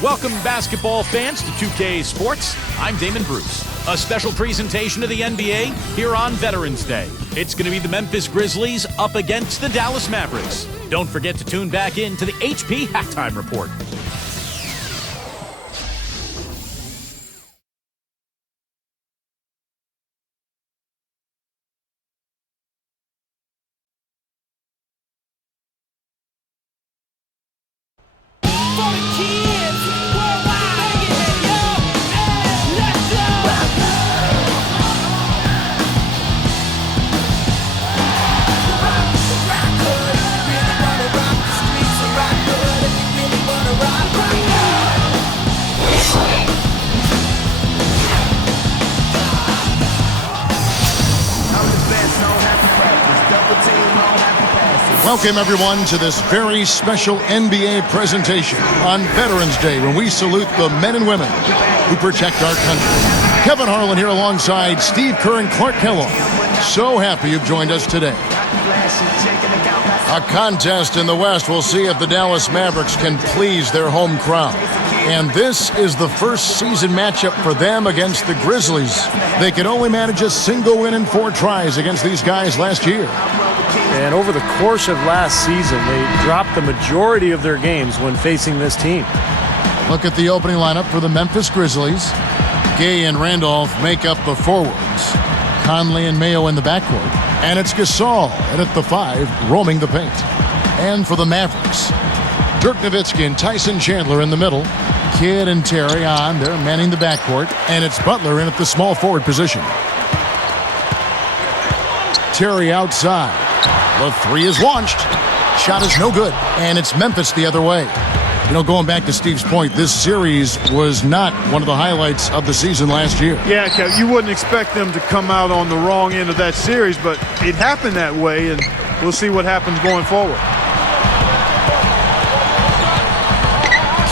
Welcome, basketball fans, to 2K Sports. I'm Damon Bruce. A special presentation of the NBA here on Veterans Day. It's going to be the Memphis Grizzlies up against the Dallas Mavericks. Don't forget to tune back in to the HP Halftime Report. Welcome, everyone, to this very special NBA presentation on Veterans Day, when we salute the men and women who protect our country. Kevin Harlan here alongside Steve Kerr and Clark Kellogg. So happy you've joined us today. A contest in the West. We'll see if the Dallas Mavericks can please their home crowd. And this is the first season matchup for them against the Grizzlies. They could only manage a single win in 4 tries against these guys last year. And over the course of last season, they dropped the majority of their games when facing this team. Look at the opening lineup for the Memphis Grizzlies. Gay and Randolph make up the forwards. Conley and Mayo in the backcourt. And it's Gasol at the 5, roaming the paint. And for the Mavericks, Dirk Nowitzki and Tyson Chandler in the middle. Kidd and Terry on. They're manning the backcourt. And it's Butler in at the small forward position. Terry outside. The 3 is launched. Shot is no good. And it's Memphis the other way. You know, going back to Steve's point, this series was not one of the highlights of the season last year. Yeah, Kev, you wouldn't expect them to come out on the wrong end of that series, but it happened that way, and we'll see what happens going forward.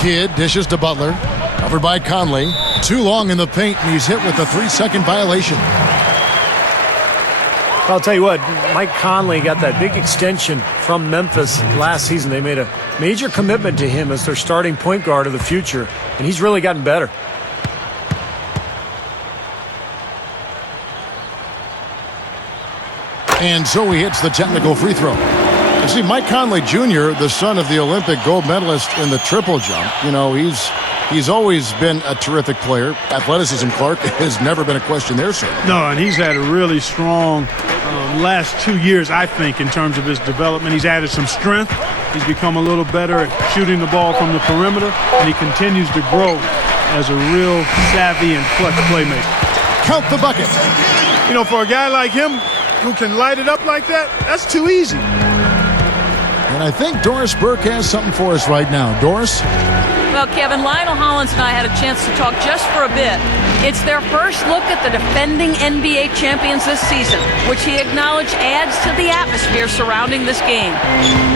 Kidd dishes to Butler. Covered by Conley. Too long in the paint, and he's hit with a 3-second violation. I'll tell you what, Mike Conley got that big extension from Memphis last season. They made a major commitment to him as their starting point guard of the future, and he's really gotten better. And so he hits the technical free throw. You see, Mike Conley Jr., the son of the Olympic gold medalist in the triple jump, you know, he's always been a terrific player. Athleticism, Clark, has never been a question there, sir. No, and he's had a really strong last 2 years, I think, in terms of his development. He's added some strength. He's become a little better at shooting the ball from the perimeter, and he continues to grow as a real savvy and clutch playmaker. Count the bucket. You know, for a guy like him who can light it up like that, that's too easy. And I think Doris Burke has something for us right now. Doris? Well, Kevin, Lionel Hollins and I had a chance to talk just for a bit. It's their first look at the defending NBA champions this season, which he acknowledged adds to the atmosphere surrounding this game.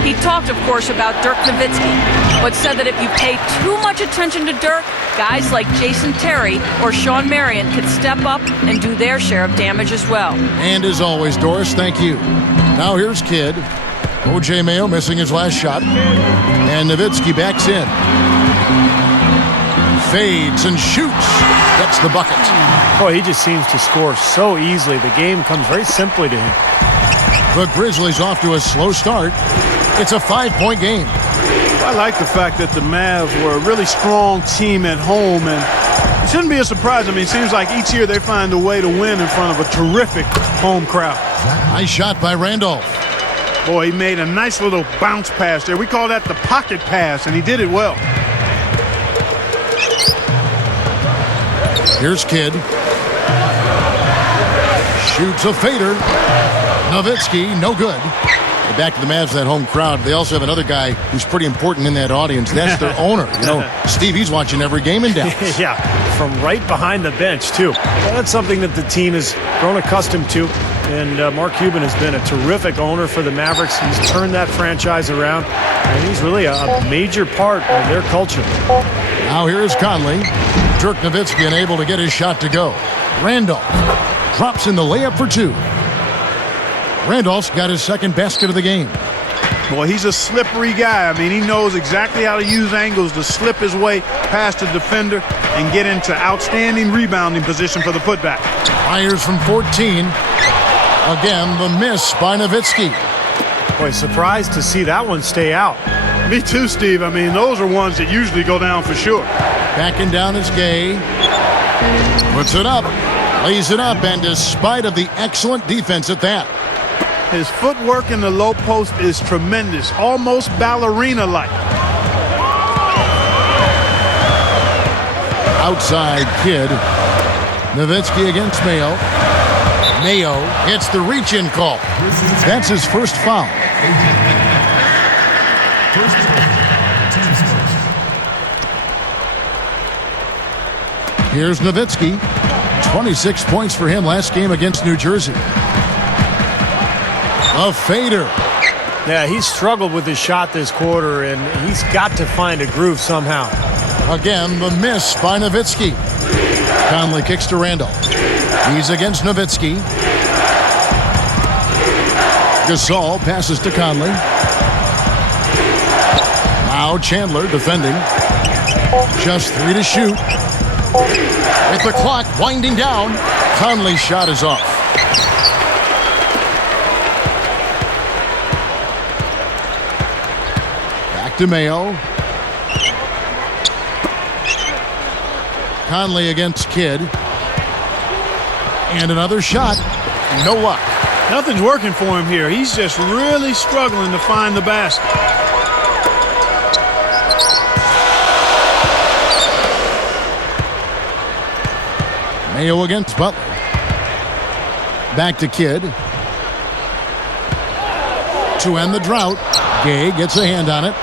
He talked, of course, about Dirk Nowitzki, but said that if you pay too much attention to Dirk, guys like Jason Terry or Sean Marion could step up and do their share of damage as well. And as always, Doris, thank you. Now here's Kidd. O.J. Mayo missing his last shot. And Nowitzki backs in. Fades and shoots. Gets the bucket. Boy, he just seems to score so easily. The game comes very simply to him. The Grizzlies off to a slow start. It's a 5-point game. I like the fact that the Mavs were a really strong team at home, and it shouldn't be a surprise. I mean, it seems like each year they find a way to win in front of a terrific home crowd. Nice shot by Randolph. Boy, he made a nice little bounce pass there. We call that the pocket pass, and he did it well. Here's Kidd. Shoots a fader. Nowitzki, no good. Back to the Mavs, that home crowd. They also have another guy who's pretty important in that audience. That's their owner. You know, Steve, he's watching every game in Dallas. Yeah, from right behind the bench, too. That's something that the team has grown accustomed to. And Mark Cuban has been a terrific owner for the Mavericks. He's turned that franchise around, and he's really a major part of their culture. Now here is Conley. Dirk Nowitzki unable to get his shot to go. Randolph drops in the layup for 2. Randolph's got his second basket of the game. Boy, he's a slippery guy. I mean, he knows exactly how to use angles to slip his way past the defender and get into outstanding rebounding position for the putback. Fires from 14. Again, the miss by Nowitzki. Boy, surprised to see that one stay out. Me too, Steve. I mean, those are ones that usually go down for sure. Backing down is Gay. Puts it up. Lays it up, and despite of the excellent defense at that. His footwork in the low post is tremendous, almost ballerina-like. Outside Kidd. Nowitzki against Mayo. Mayo hits the reach-in call. That's his first foul. Here's Nowitzki. 26 points for him last game against New Jersey. A fader. Yeah, he's struggled with his shot this quarter, and he's got to find a groove somehow. Again, the miss by Nowitzki. Conley kicks to Randolph. He's against Nowitzki. Gasol passes to Conley. Now Chandler defending. Just 3 to shoot. With the clock winding down, Conley's shot is off. Back to Mayo. Conley against Kidd. And another shot. No luck. Nothing's working for him here. He's just really struggling to find the basket. Mayo against Butler. Back to Kidd. To end the drought, Gay gets a hand on it.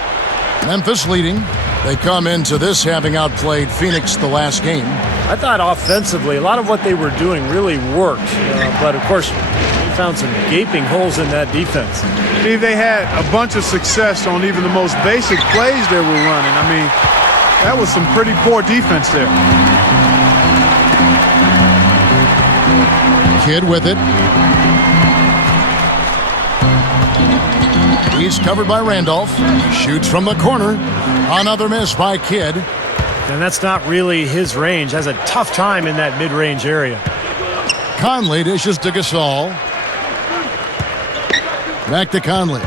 Memphis leading. They come into this having outplayed Phoenix the last game. I thought offensively, a lot of what they were doing really worked. But, of course, they found some gaping holes in that defense. Steve, they had a bunch of success on even the most basic plays they were running. I mean, that was some pretty poor defense there. Kidd with it. He's covered by Randolph. Shoots from the corner. Another miss by Kidd. And that's not really his range. Has a tough time in that mid-range area. Conley dishes to Gasol. Back to Conley.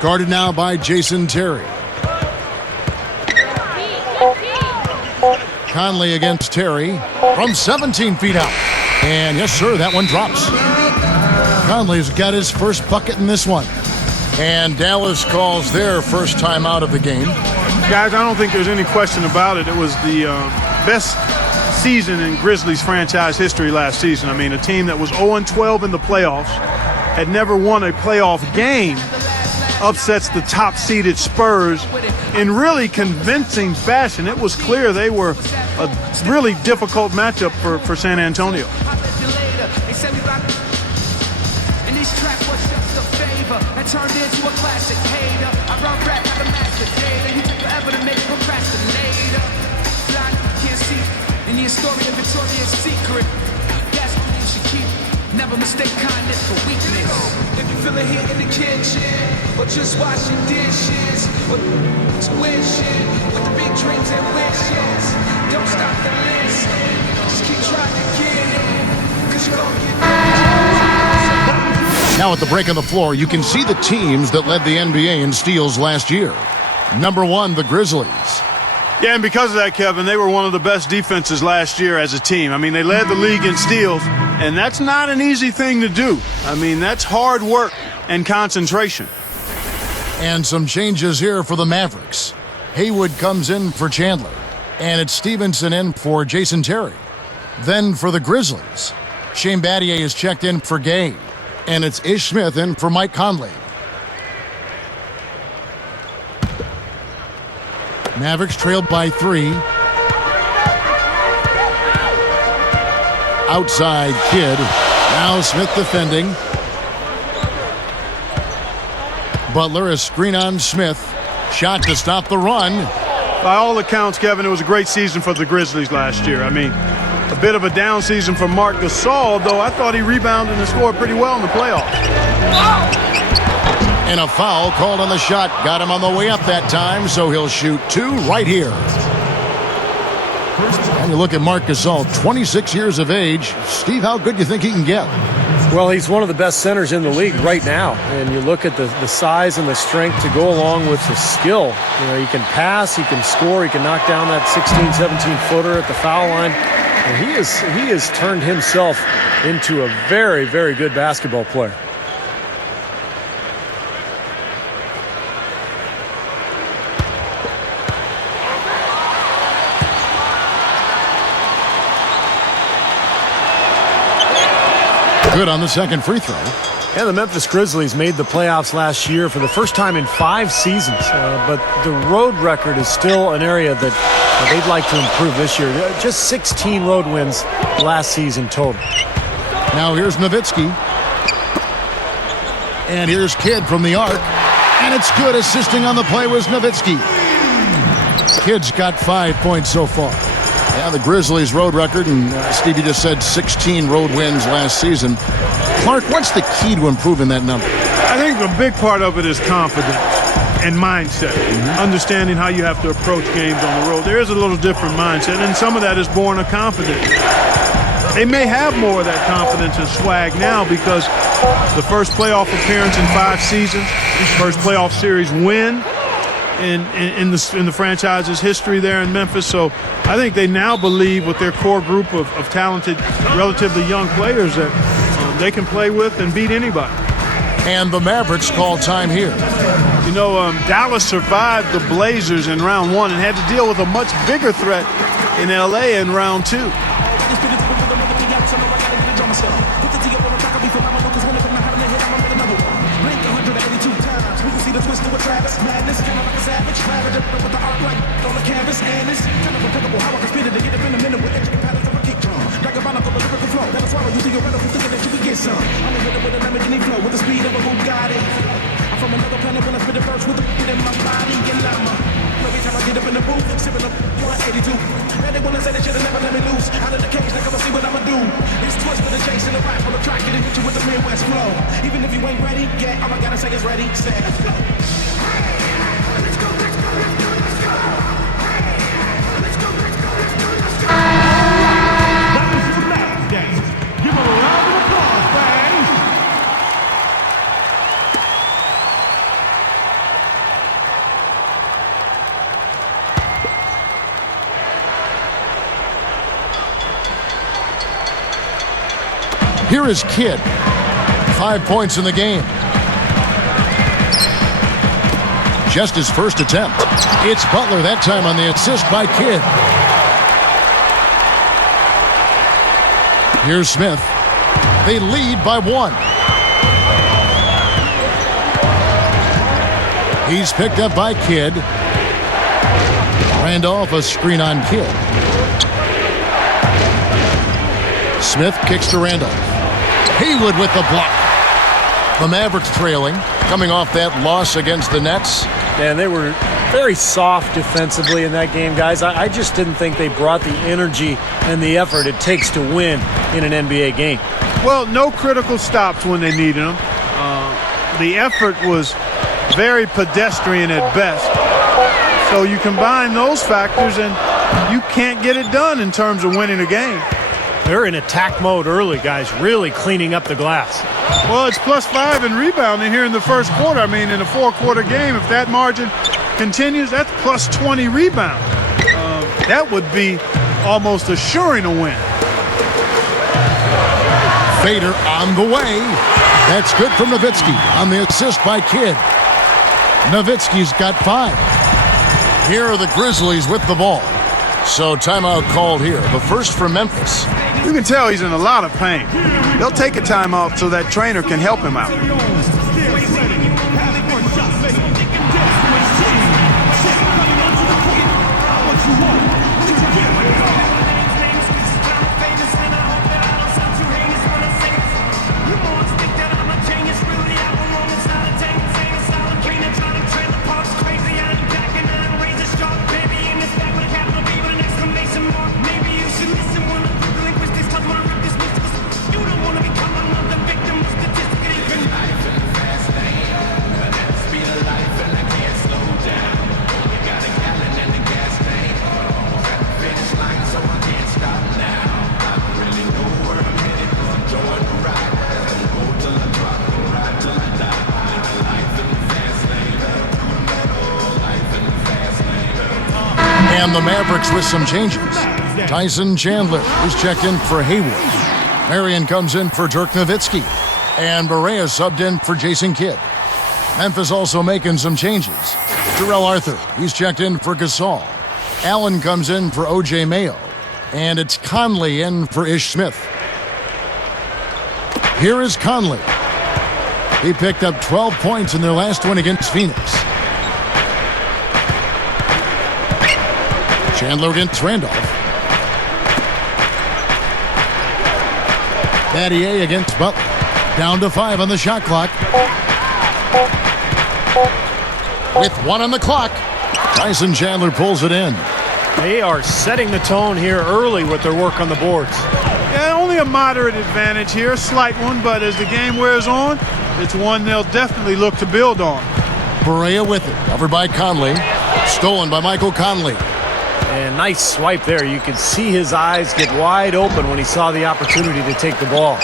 Guarded now by Jason Terry. Conley against Terry from 17 feet out. And yes, sir, that one drops. Conley's got his first bucket in this one. And Dallas calls their first time out of the game. Guys, I don't think there's any question about it. It was the best season in Grizzlies franchise history last season. I mean, a team that was 0-12 in the playoffs, had never won a playoff game, upsets the top-seeded Spurs in really convincing fashion. It was clear they were a really difficult matchup for San Antonio. Turned into a classic hater. I run rap, have a master data. You took forever to make procrastinator. Blind, can't see. And your story of Victoria's Secret. That's what you should keep. Never mistake kindness for weakness. If you feel it here in the kitchen, or just washing dishes, or tuition, with the big dreams and wishes. Don't stop to listen. Just keep trying to get in. Cause you're gonna get Now at the break on the floor, you can see the teams that led the NBA in steals last year. Number 1, the Grizzlies. Yeah, and because of that, Kevin, they were one of the best defenses last year as a team. I mean, they led the league in steals, and that's not an easy thing to do. I mean, that's hard work and concentration. And some changes here for the Mavericks. Haywood comes in for Chandler, and it's Stevenson in for Jason Terry. Then for the Grizzlies, Shane Battier is checked in for Gay. And it's Ish Smith in for Mike Conley. Mavericks trailed by 3. Outside Kidd. Now Smith defending. Butler, a screen on Smith. Shot to stop the run. By all accounts, Kevin, it was a great season for the Grizzlies last year. I mean, A bit of a down season for Marc Gasol, though I thought he rebounded and scored pretty well in the playoffs. And a foul called on the shot. Got him on the way up that time, so he'll shoot 2 right here. And you look at Marc Gasol, 26 years of age. Steve, how good do you think he can get? Well, he's one of the best centers in the league right now. And you look at the size and the strength to go along with the skill. You know, he can pass, he can score, he can knock down that 16, 17-footer at the foul line. And he has turned himself into a very, very good basketball player. Good on the second free throw. And the Memphis Grizzlies made the playoffs last year for the first time in 5 seasons. But the road record is still an area that they'd like to improve this year. Just 16 road wins last season total. Now here's Nowitzki. And here's Kidd from the arc. And it's good. Assisting on the play was Nowitzki. Kidd's got 5 points so far. Yeah, the Grizzlies' road record, and Stevie just said 16 road wins last season. Clark, what's the key to improving that number? I think a big part of it is confidence and mindset. Understanding how you have to approach games on the road. There is a little different mindset, and some of that is born of confidence. They may have more of that confidence and swag now because the first playoff appearance in 5 seasons, first playoff series win in the franchise's history there in Memphis. So I think they now believe with their core group of talented, relatively young players that they can play with and beat anybody. And the Mavericks call time here. You know, Dallas survived the Blazers in round 1 and had to deal with a much bigger threat in LA in round 2. From another planet when I spit a verse with the beat in my body and every time I get up in the booth, sipping up 182. And they wanna say they should've never let me loose. Out of the cage, they come and see what I'ma do. It's twist for the chase and the rap on the track, getting with you with the Midwest flow. Even if you ain't ready, yeah, all I gotta say is ready, set, let's go. Let's go, let's go, let's go, let's go. Let's go, let's go, let's go, let's go. That was the Mavericks dance. Give them a round of applause, fans. Here is Kidd. 5 points in the game. Just his first attempt. It's Butler that time on the assist by Kidd. Here's Smith. They lead by 1. He's picked up by Kidd. Randolph, a screen on Kidd. Smith kicks to Randolph. Haywood with the block. The Mavericks trailing, coming off that loss against the Nets. And they were very soft defensively in that game, guys. I just didn't think they brought the energy and the effort it takes to win in an NBA game. Well, no critical stops when they needed them. The effort was very pedestrian at best. So you combine those factors and you can't get it done in terms of winning a game. They're in attack mode early, guys, really cleaning up the glass. Well, it's +5 in rebounding here in the first quarter. I mean, in a 4-quarter game, if that margin continues, that's +20 rebound. That would be almost assuring a win. Fader on the way. That's good from Nowitzki on the assist by Kidd. Nowitzki's got 5. Here are the Grizzlies with the ball. So timeout called here. The first for Memphis. You can tell he's in a lot of pain. They'll take a timeout so that trainer can help him out. And the Mavericks with some changes. Tyson Chandler is checked in for Hayward. Marion comes in for Dirk Nowitzki. And Barea subbed in for Jason Kidd. Memphis also making some changes. Terrell Arthur, he's checked in for Gasol. Allen comes in for O.J. Mayo. And it's Conley in for Ish Smith. Here is Conley. He picked up 12 points in their last win against Phoenix. Chandler against Randolph. Battier against Butler. Down to 5 on the shot clock. With 1 on the clock, Tyson Chandler pulls it in. They are setting the tone here early with their work on the boards. Yeah, only a moderate advantage here, a slight one, but as the game wears on, it's one they'll definitely look to build on. Barea with it, covered by Conley. Stolen by Michael Conley. And nice swipe there. You could see his eyes get wide open when he saw the opportunity to take the ball.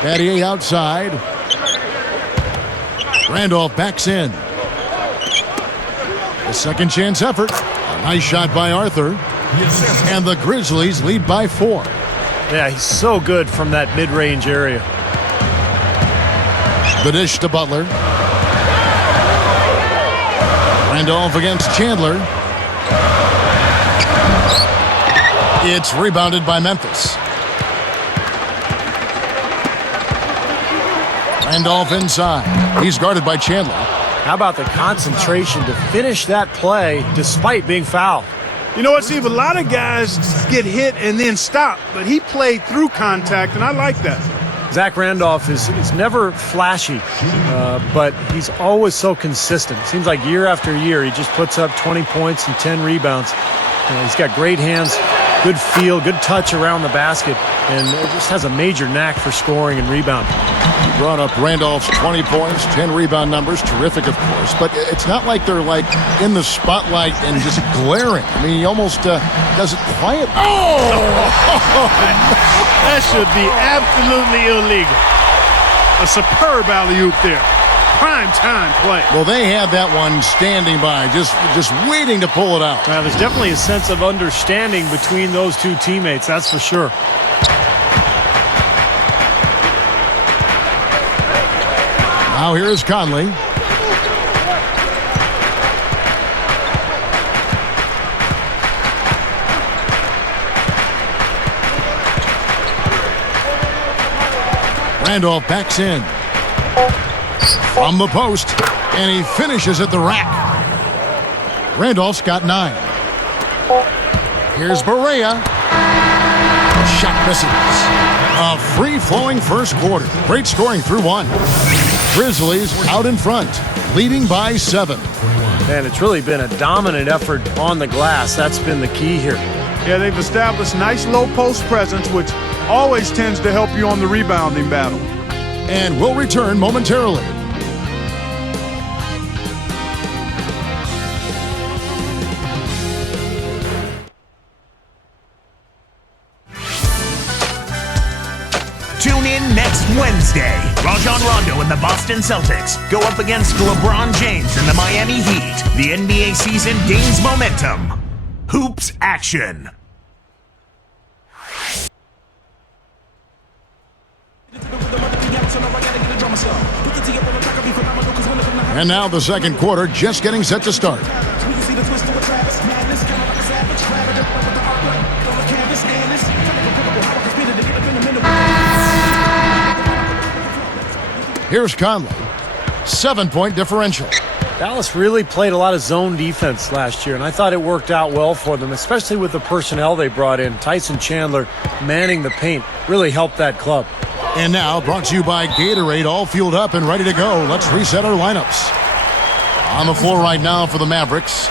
Battier outside. Randolph backs in. A second chance effort. A nice shot by Arthur. And the Grizzlies lead by 4. Yeah, he's so good from that mid-range area. The dish to Butler. Randolph against Chandler. It's rebounded by Memphis. Randolph inside. He's guarded by Chandler. How about the concentration to finish that play despite being fouled? You know what, Steve? A lot of guys get hit and then stop, but he played through contact, and I like that. Zach Randolph is never flashy, but he's always so consistent. It seems like year after year, he just puts up 20 points and 10 rebounds. He's got great hands, good feel, good touch around the basket, and just has a major knack for scoring and rebounding. He brought up Randolph's 20 points, 10 rebound numbers. Terrific, of course. But it's not like they're, like, in the spotlight and just glaring. I mean, he almost does it quietly. That should be absolutely illegal. A superb alley-oop there. Prime time play. Well, they had that one standing by, just waiting to pull it out. There's definitely a sense of understanding between those two teammates, that's for sure. Now here is Conley. Randolph backs in. From the post. And he finishes at the rack. Randolph's got 9. Here's Barea. Shot misses. A free-flowing first quarter. Great scoring through 1. Grizzlies out in front, leading by 7. And it's really been a dominant effort on the glass. That's been the key here. Yeah, they've established nice low-post presence, which always tends to help you on the rebounding battle. And we'll return momentarily. Tune in next Wednesday. Rajon Rondo and the Boston Celtics go up against LeBron James and the Miami Heat. The NBA season gains momentum. Hoops action. And now the second quarter just getting set to start. Here's Conley. 7-point differential. Dallas really played a lot of zone defense last year, and I thought it worked out well for them, especially with the personnel they brought in. Tyson Chandler manning the paint really helped that club. And now, brought to you by Gatorade, all fueled up and ready to go. Let's reset our lineups. On the floor right now for the Mavericks,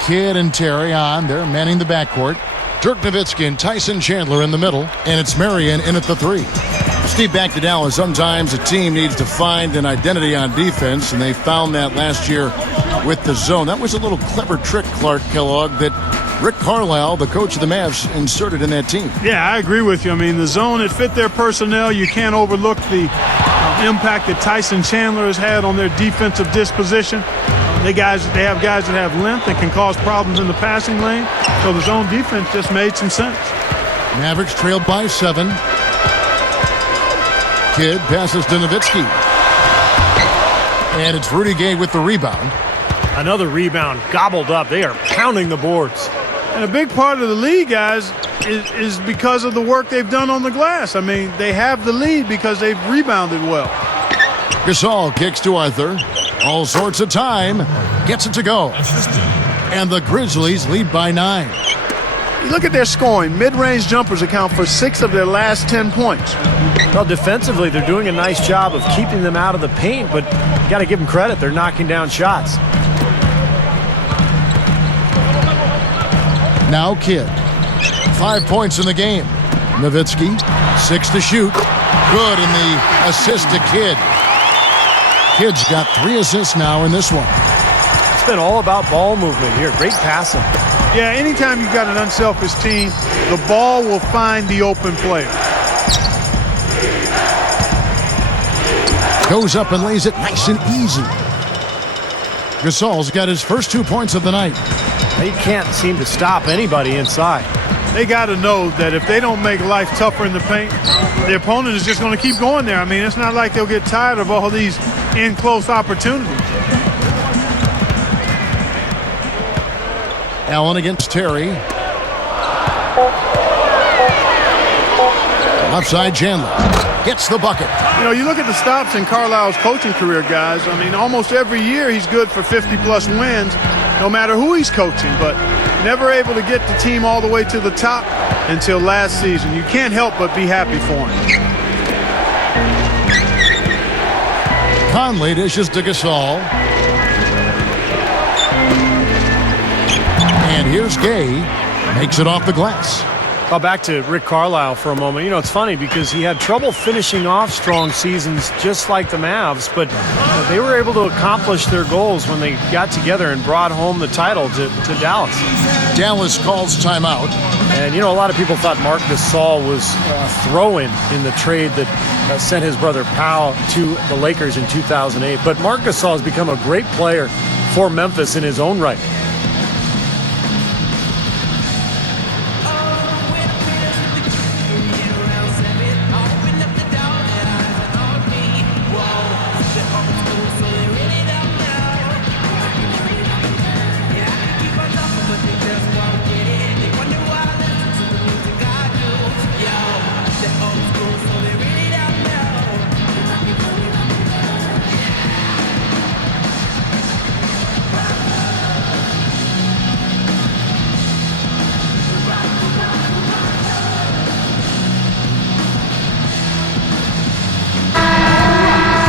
Kidd and Terry on. They're manning the backcourt. Dirk Nowitzki and Tyson Chandler in the middle, and it's Marion in at the 3. Steve, back to Dallas. Sometimes a team needs to find an identity on defense, and they found that last year with the zone. That was a little clever trick, Clark Kellogg, that Rick Carlisle, the coach of the Mavs, inserted in that team. Yeah, I agree with you. I mean, the zone, it fit their personnel. You can't overlook the impact that Tyson Chandler has had on their defensive disposition. They have guys that have length and can cause problems in the passing lane. So the zone defense just made some sense. Mavericks trailed by 7. Kidd passes to Nowitzki. And it's Rudy Gay with the rebound. Another rebound gobbled up. They are pounding the boards. And a big part of the lead, guys, is because of the work they've done on the glass. I mean, they have the lead because they've rebounded well. Gasol kicks to Arthur. All sorts of time. Gets it to go. And the Grizzlies lead by 9. You look at their scoring. Mid-range jumpers account for 6 of their last 10 points. Well, defensively, they're doing a nice job of keeping them out of the paint, but you got to give them credit. They're knocking down shots. Now Kidd. 5 points in the game. Nowitzki, 6 to shoot. Good in the assist to Kidd. Kidd's got 3 assists now in this one. It's been all about ball movement here. Great passing. Yeah, anytime you've got an unselfish team, the ball will find the open player. Goes up and lays it nice and easy. Gasol's got his first 2 points of the night. They can't seem to stop anybody inside. They got to know that if they don't make life tougher in the paint, the opponent is just going to keep going there. I mean, it's not like they'll get tired of all these in-close opportunities. Allen against Terry. Outside Chandler. Gets the bucket. You know, you look at the stops in Carlisle's coaching career, guys. I mean, almost every year he's good for 50-plus wins, no matter who he's coaching, but never able to get the team all the way to the top until last season. You can't help but be happy for him. Conley dishes to Gasol. And here's Gay. Makes it off the glass. Well, back to Rick Carlisle for a moment. You know, it's funny because he had trouble finishing off strong seasons just like the Mavs, but they were able to accomplish their goals when they got together and brought home the title to Dallas. Dallas calls timeout. And, you know, a lot of people thought Marc Gasol was a throw-in in the trade that sent his brother Pau to the Lakers in 2008. But Marc Gasol has become a great player for Memphis in his own right.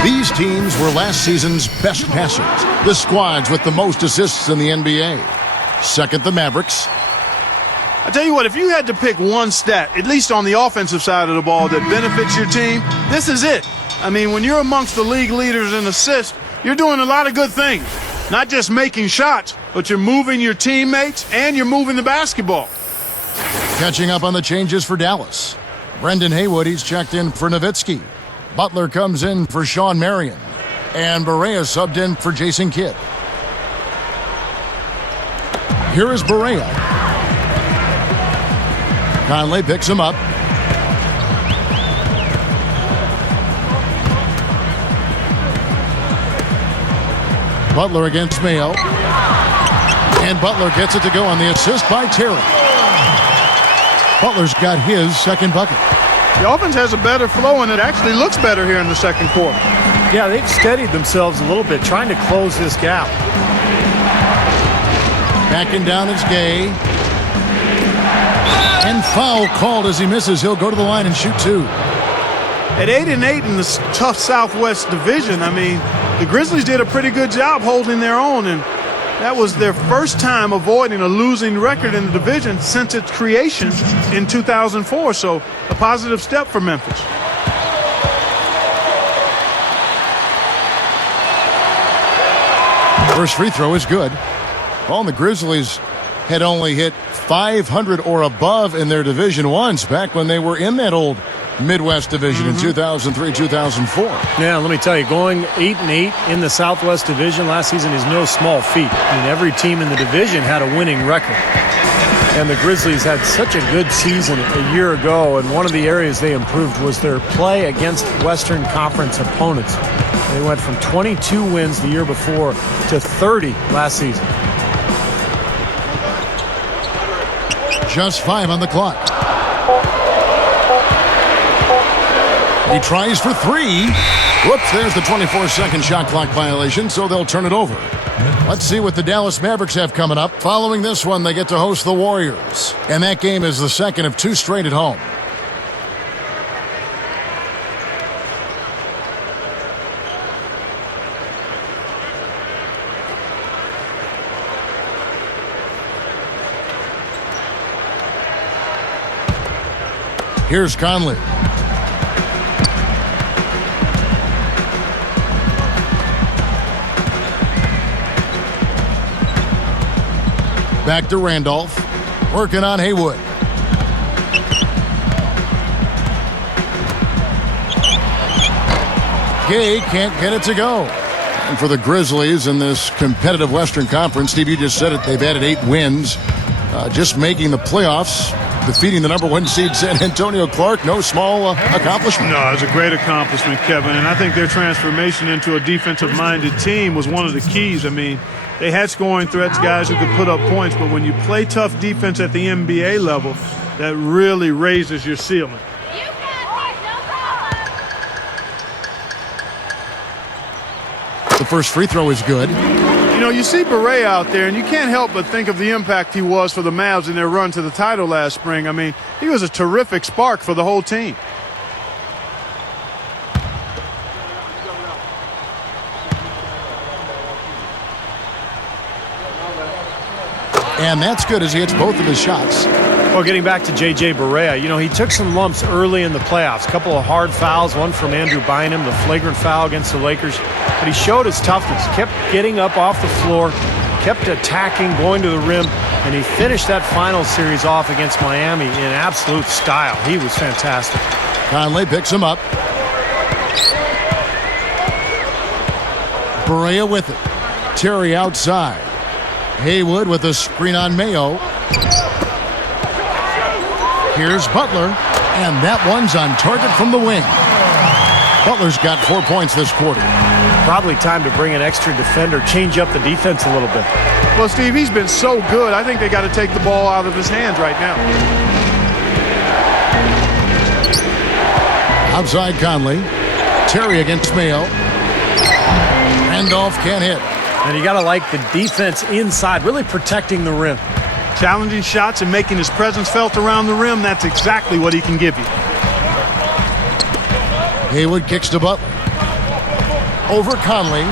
These teams were last season's best passers. The squads with the most assists in the NBA. Second, the Mavericks. I tell you what, if you had to pick one stat, at least on the offensive side of the ball, that benefits your team, this is it. I mean, when you're amongst the league leaders in assists, you're doing a lot of good things. Not just making shots, but you're moving your teammates and you're moving the basketball. Catching up on the changes for Dallas. Brendan Haywood, he's checked in for Nowitzki. Butler comes in for Sean Marion. And Barea subbed in for Jason Kidd. Here is Barea. Conley picks him up. Butler against Mayo. And Butler gets it to go on the assist by Terry. Butler's got his second bucket. The offense has a better flow, and it actually looks better here in the second quarter. Yeah, they've steadied themselves a little bit, trying to close this gap. Backing down is Gay. And foul called as he misses. He'll go to the line and shoot 2. At 8-8 in the tough Southwest Division, I mean, the Grizzlies did a pretty good job holding their own, and that was their first time avoiding a losing record in the division since its creation in 2004. So a positive step for Memphis. First free throw is good. Well, the Grizzlies had only hit 500 or above in their division once back when they were in that old Midwest Division in 2003-2004. Yeah, let me tell you, going 8-8 in the Southwest Division last season is no small feat. I mean, every team in the division had a winning record. And the Grizzlies had such a good season a year ago, and one of the areas they improved was their play against Western Conference opponents. They went from 22 wins the year before to 30 last season. Just 5 on the clock. He tries for 3. Whoops, there's the 24-second shot clock violation, so they'll turn it over. Let's see what the Dallas Mavericks have coming up. Following this one, they get to host the Warriors. And that game is the second of 2 straight at home. Here's Conley. Back to Randolph. Working on Haywood. Gay can't get it to go. And for the Grizzlies in this competitive Western Conference, Steve, you just said it, they've added 8 wins. Just making the playoffs, defeating the number 1 seed San Antonio Clark, no small accomplishment. No, it's a great accomplishment, Kevin. And I think their transformation into a defensive-minded team was one of the keys. I mean, they had scoring threats, guys who could put up points, but when you play tough defense at the NBA level, that really raises your ceiling. The first free throw is good. You know, you see Beret out there, and you can't help but think of the impact he was for the Mavs in their run to the title last spring. I mean, he was a terrific spark for the whole team. And that's good as he hits both of his shots. Well, getting back to J.J. Barea, you know, he took some lumps early in the playoffs. A couple of hard fouls, one from Andrew Bynum, the flagrant foul against the Lakers. But he showed his toughness, kept getting up off the floor, kept attacking, going to the rim, and he finished that final series off against Miami in absolute style. He was fantastic. Conley picks him up. Barea with it. Terry outside. Haywood with a screen on Mayo. Here's Butler, and that one's on target from the wing. Butler's got 4 points this quarter. Probably time to bring an extra defender, change up the defense a little bit. Well, Steve, he's been so good. I think they got to take the ball out of his hands right now. Outside Conley. Terry against Mayo. Randolph can't hit. And you got to like the defense inside, really protecting the rim. Challenging shots and making his presence felt around the rim, that's exactly what he can give you. Haywood kicks to Butler. Over Conley,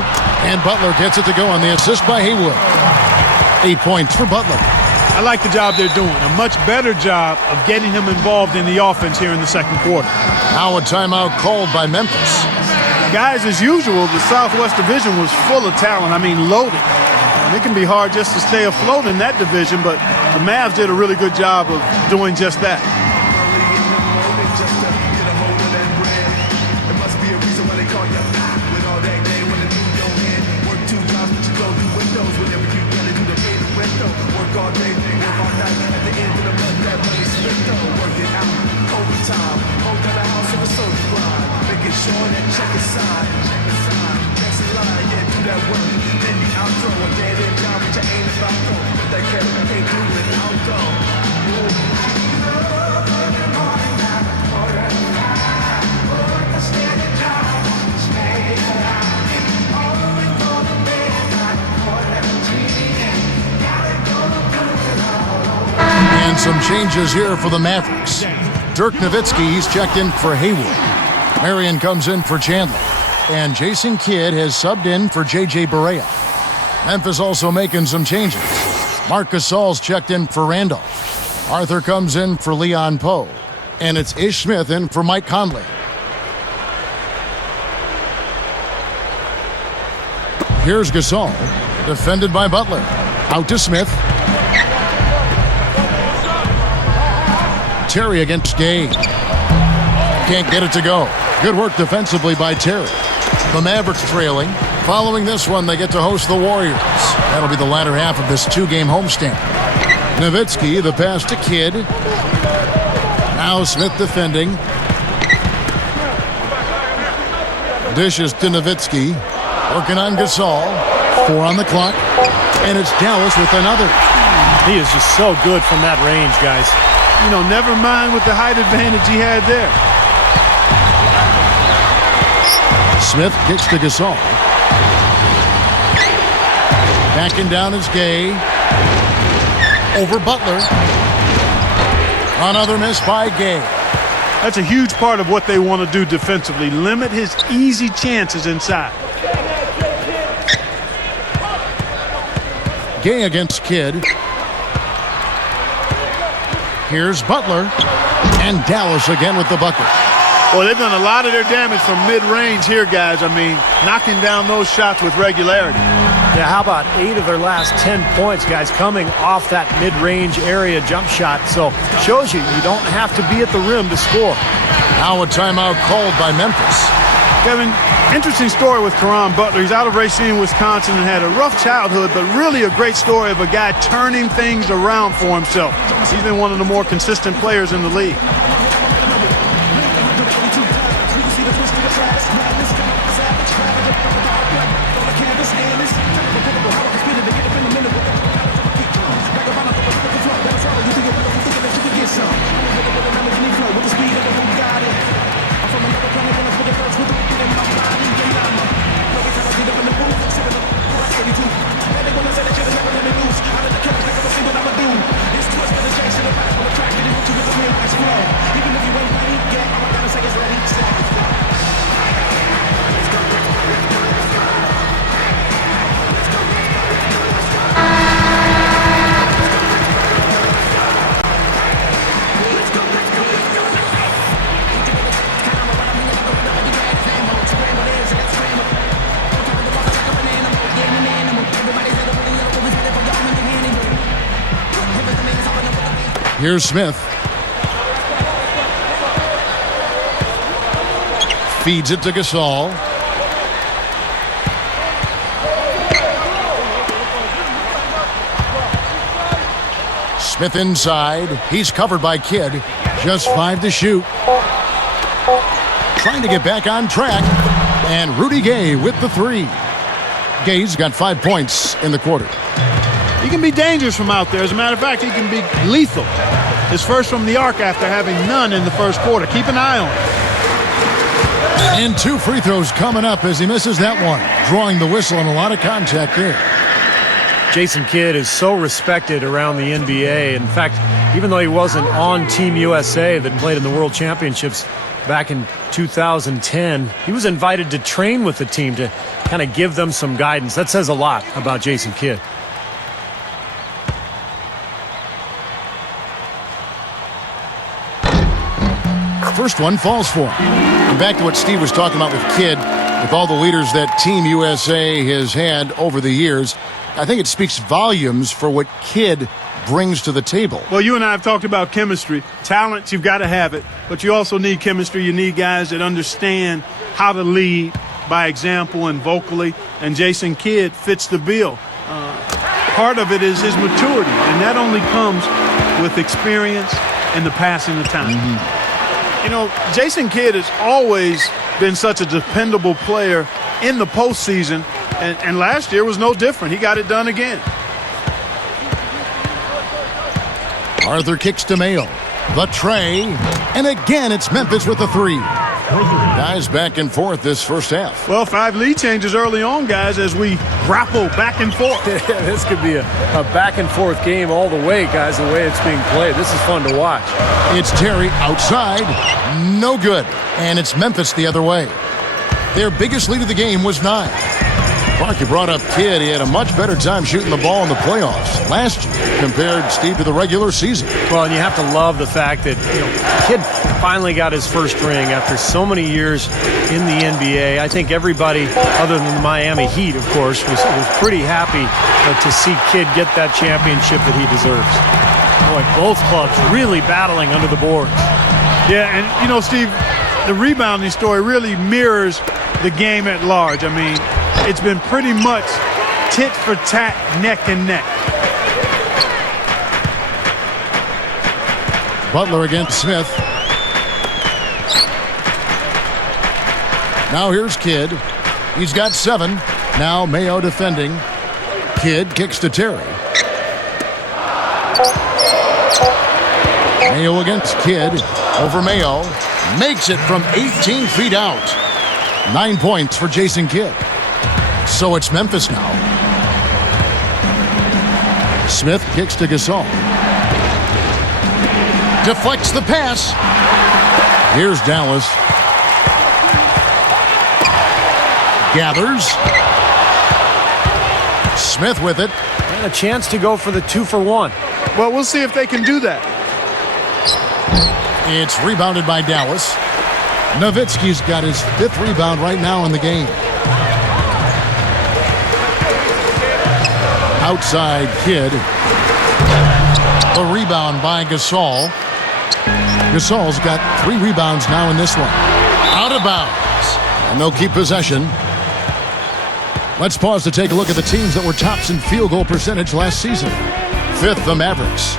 and Butler gets it to go on the assist by Haywood. 8 points for Butler. I like the job they're doing. A much better job of getting him involved in the offense here in the second quarter. Now a timeout called by Memphis. Guys, as usual, the Southwest Division was full of talent. I mean, loaded. And it can be hard just to stay afloat in that division, but the Mavs did a really good job of doing just that. And some changes here for the Mavericks. Dirk Nowitzki, he's checked in for Haywood. Marion comes in for Chandler. And Jason Kidd has subbed in for J.J. Barea. Memphis also making some changes. Marc Gasol's checked in for Randolph. Arthur comes in for Leon Poe. And it's Ish Smith in for Mike Conley. Here's Gasol, defended by Butler. Out to Smith. Terry against Gay. Can't get it to go. Good work defensively by Terry. The Mavericks trailing. Following this one, they get to host the Warriors. That'll be the latter half of this two-game homestand. Nowitzki, the pass to Kidd. Now Smith defending. Dishes to Nowitzki. Working on Gasol. 4 on the clock. And it's Dallas with another. He is just so good from that range, guys. You know, never mind with the height advantage he had there. Smith kicks to Gasol. Backing down is Gay. Over Butler. Another miss by Gay. That's a huge part of what they want to do defensively. Limit his easy chances inside. Gay against Kidd. Here's Butler. And Dallas again with the bucket. Well, they've done a lot of their damage from mid-range here, guys. I mean, knocking down those shots with regularity. Yeah, how about 8 of their last 10 points, guys, coming off that mid-range area jump shot. So shows you don't have to be at the rim to score. Now a timeout called by Memphis. Kevin, interesting story with Caron Butler. He's out of Racine, Wisconsin, and had a rough childhood, but really a great story of a guy turning things around for himself. He's been one of the more consistent players in the league. Here's Smith. Feeds it to Gasol. Smith inside. He's covered by Kidd. Just 5 to shoot. Trying to get back on track. And Rudy Gay with the 3. Gay's got 5 points in the quarter. He can be dangerous from out there. As a matter of fact, he can be lethal. His first from the arc after having none in the first quarter. Keep an eye on him. And 2 free throws coming up as he misses that one. Drawing the whistle and a lot of contact there. Jason Kidd is so respected around the NBA. In fact, even though he wasn't on Team USA that played in the World Championships back in 2010, he was invited to train with the team to kind of give them some guidance. That says a lot about Jason Kidd. First one falls for him. And back to what Steve was talking about with Kidd, with all the leaders that Team USA has had over the years, I think it speaks volumes for what Kidd brings to the table. Well, you and I have talked about chemistry. Talent, you've got to have it, but you also need chemistry. You need guys that understand how to lead by example and vocally, and Jason Kidd fits the bill. Part of it is his maturity, and that only comes with experience and the passing of time. You know, Jason Kidd has always been such a dependable player in the postseason, and last year was no different. He got it done again. Arthur kicks to Mayo. The tray. And again, it's Memphis with the 3. Guys back and forth this first half. Well, 5 lead changes early on, guys, as we grapple back and forth. This could be a back and forth game all the way, guys, the way it's being played. This is fun to watch. It's Terry outside. No good. And it's Memphis the other way. Their biggest lead of the game was 9. Clark, you brought up Kidd. He had a much better time shooting the ball in the playoffs last year compared, Steve, to the regular season. Well, and you have to love the fact that, Kidd finally got his first ring after so many years in the NBA. I think everybody, other than the Miami Heat, of course, was pretty happy to see Kidd get that championship that he deserves. Boy, both clubs really battling under the boards. Yeah, and, Steve, the rebounding story really mirrors the game at large. I mean, it's been pretty much tit for tat, neck and neck. Butler against Smith. Now here's Kidd. He's got 7. Now Mayo defending. Kidd kicks to Terry. Mayo against Kidd. Over Mayo. Makes it from 18 feet out. 9 points for Jason Kidd. So it's Memphis now. Smith kicks to Gasol. Deflects the pass. Here's Dallas. Gathers. Smith with it. And a chance to go for the 2-for-1. Well, we'll see if they can do that. It's rebounded by Dallas. Nowitzki's got his 5th rebound right now in the game. Outside Kidd. A rebound by Gasol. Gasol's got 3 rebounds now in this one. Out of bounds. And they'll keep possession. Let's pause to take a look at the teams that were tops in field goal percentage last season. 5th, the Mavericks.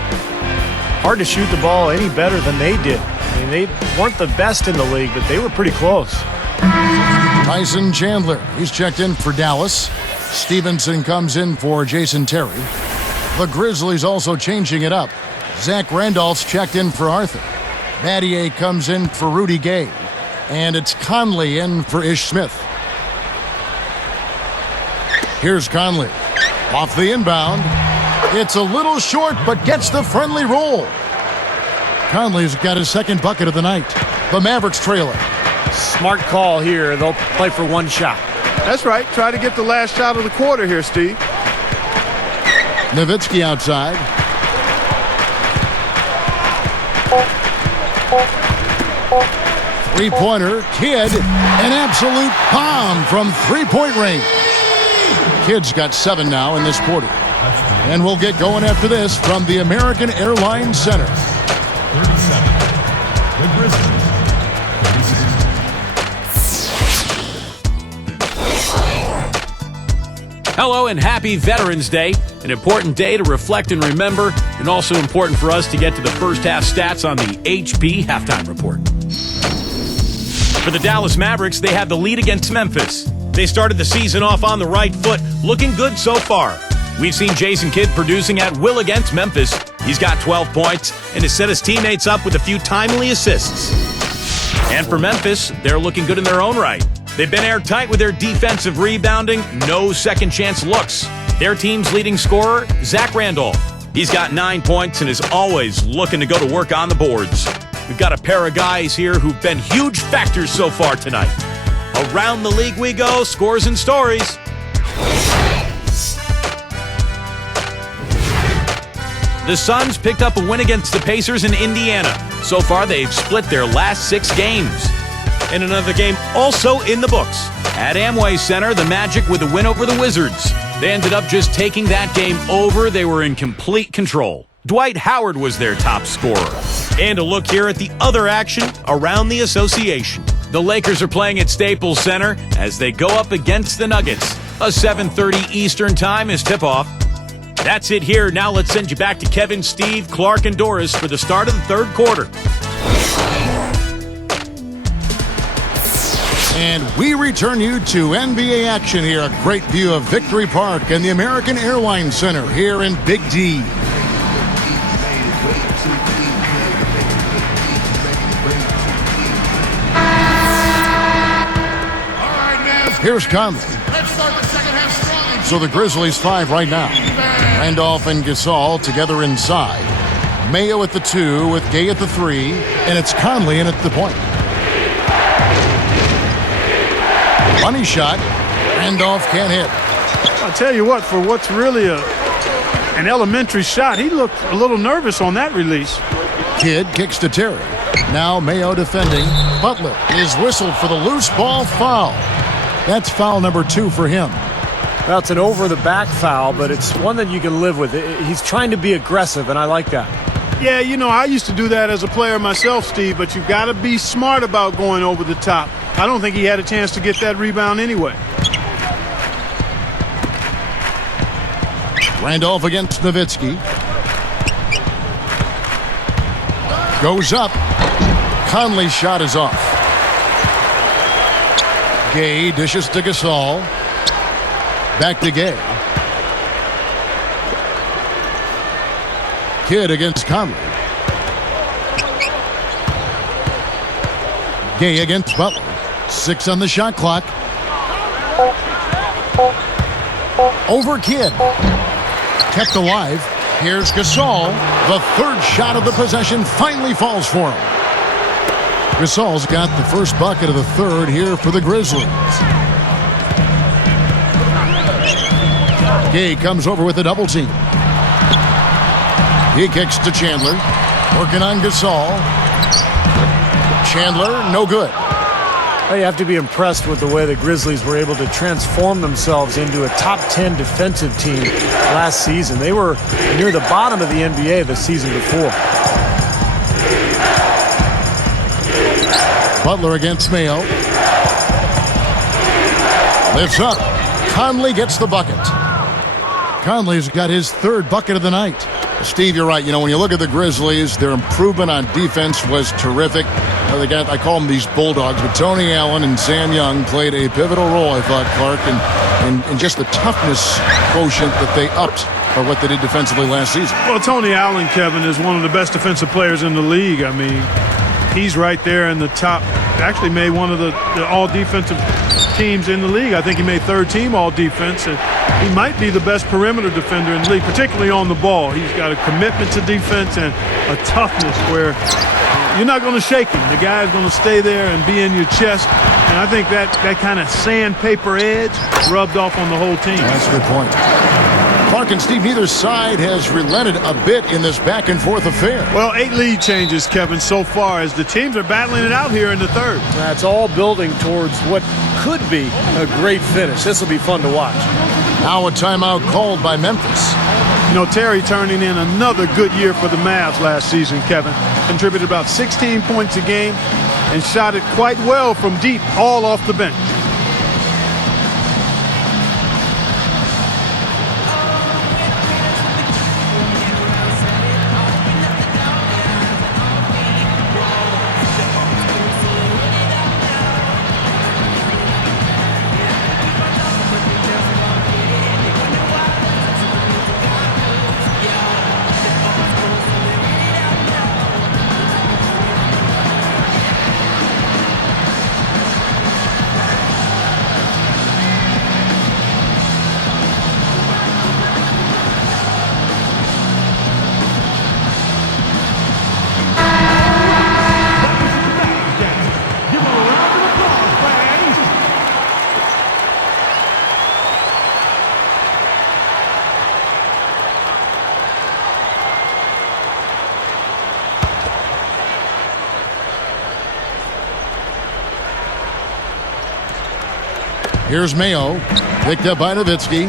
Hard to shoot the ball any better than they did. I mean, they weren't the best in the league, but they were pretty close. Tyson Chandler, he's checked in for Dallas. Stevenson comes in for Jason Terry. The Grizzlies also changing it up. Zach Randolph's checked in for Arthur. Battier comes in for Rudy Gay. And it's Conley in for Ish Smith. Here's Conley. Off the inbound. It's a little short, but gets the friendly roll. Conley's got his 2nd bucket of the night. The Mavericks trailer. Smart call here. They'll play for 1 shot. That's right. Try to get the last shot of the quarter here, Steve. Nowitzki outside. Three-pointer. Kidd. An absolute bomb from three-point range. Kidd's got 7 now in this quarter. And we'll get going after this from the American Airlines Center. 37. The Grizzlies. 36. Hello and happy Veterans Day. An important day to reflect and remember, and also important for us to get to the first half stats on the HP Halftime Report. For the Dallas Mavericks, they had the lead against Memphis. They started the season off on the right foot, looking good so far. We've seen Jason Kidd producing at will against Memphis. He's got 12 points and has set his teammates up with a few timely assists. And for Memphis, they're looking good in their own right. They've been airtight with their defensive rebounding, no second chance looks. Their team's leading scorer, Zach Randolph. He's got 9 points and is always looking to go to work on the boards. We've got a pair of guys here who've been huge factors so far tonight. Around the league we go, scores and stories. The Suns picked up a win against the Pacers in Indiana. So far, they've split their last 6 games. And another game also in the books. At Amway Center, the Magic with a win over the Wizards. They ended up just taking that game over. They were in complete control. Dwight Howard was their top scorer. And a look here at the other action around the association. The Lakers are playing at Staples Center as they go up against the Nuggets. A 7:30 Eastern time is tip-off. That's it here. Now let's send you back to Kevin, Steve, Clark, and Doris for the start of the 3rd quarter. And we return you to NBA action here. A great view of Victory Park and the American Airlines Center here in Big D. Here's Conley. So the Grizzlies 5 right now. Randolph and Gasol together inside. Mayo at the 2 with Gay at the 3. And it's Conley in at the point. Money shot. Randolph can't hit. I'll tell you what, for what's really an elementary shot, he looked a little nervous on that release. Kidd kicks to Terry. Now Mayo defending. Butler is whistled for the loose ball foul. That's foul number 2 for him. Well, it's an over-the-back foul, but it's one that you can live with. He's trying to be aggressive, and I like that. Yeah, you know, I used to do that as a player myself, Steve, but you've got to be smart about going over the top. I don't think he had a chance to get that rebound anyway. Randolph against Nowitzki. Goes up. Conley's shot is off. Gay dishes to Gasol. Back to Gay. Kidd against Conley. Gay against Butler. 6 on the shot clock. Over Kidd. Kept alive. Here's Gasol. The third shot of the possession finally falls for him. Gasol's got the first bucket of the third here for the Grizzlies. Gay comes over with a double team. He kicks to Chandler. Working on Gasol. Chandler, no good. You have to be impressed with the way the Grizzlies were able to transform themselves into a top 10 defensive team last season. They were near the bottom of the NBA the season before. Butler against Mayo. Lifts up. Conley gets the bucket. Conley's got his third bucket of the night. Steve, you're right. You know, when you look at the Grizzlies, their improvement on defense was terrific. I call them these Bulldogs, but Tony Allen and Sam Young played a pivotal role, I thought, Clark, and just the toughness quotient that they upped for what they did defensively last season. Well, Tony Allen, Kevin, is one of the best defensive players in the league. I mean, he's right there in the top. Actually made one of the all-defensive teams in the league. I think he made third team all-defense, and he might be the best perimeter defender in the league, particularly on the ball. He's got a commitment to defense and a toughness where you're not going to shake him. The guy's going to stay there and be in your chest, and I think that kind of sandpaper edge rubbed off on the whole team. That's a good point. Clark and Steve, neither side has relented a bit in this back-and-forth affair. Well, 8 lead changes, Kevin, so far as the teams are battling it out here in the third. That's all building towards what could be a great finish. This will be fun to watch. Now a timeout called by Memphis. You know, Terry turning in another good year for the Mavs last season, Kevin. Contributed about 16 points a game and shot it quite well from deep, all off the bench. Here's Mayo, picked up by Nowitzki.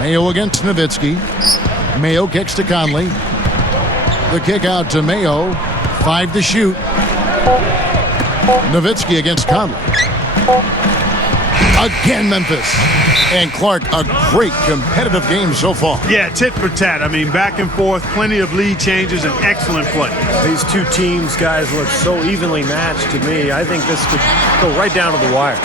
Mayo against Nowitzki. Mayo kicks to Conley. The kick out to Mayo. 5 to shoot. Nowitzki against Conley. Again, Memphis. And Clark, a great competitive game so far. Yeah, tit for tat. I mean, back and forth, plenty of lead changes, and excellent play. These two teams, guys, look so evenly matched to me. I think this could go right down to the wire.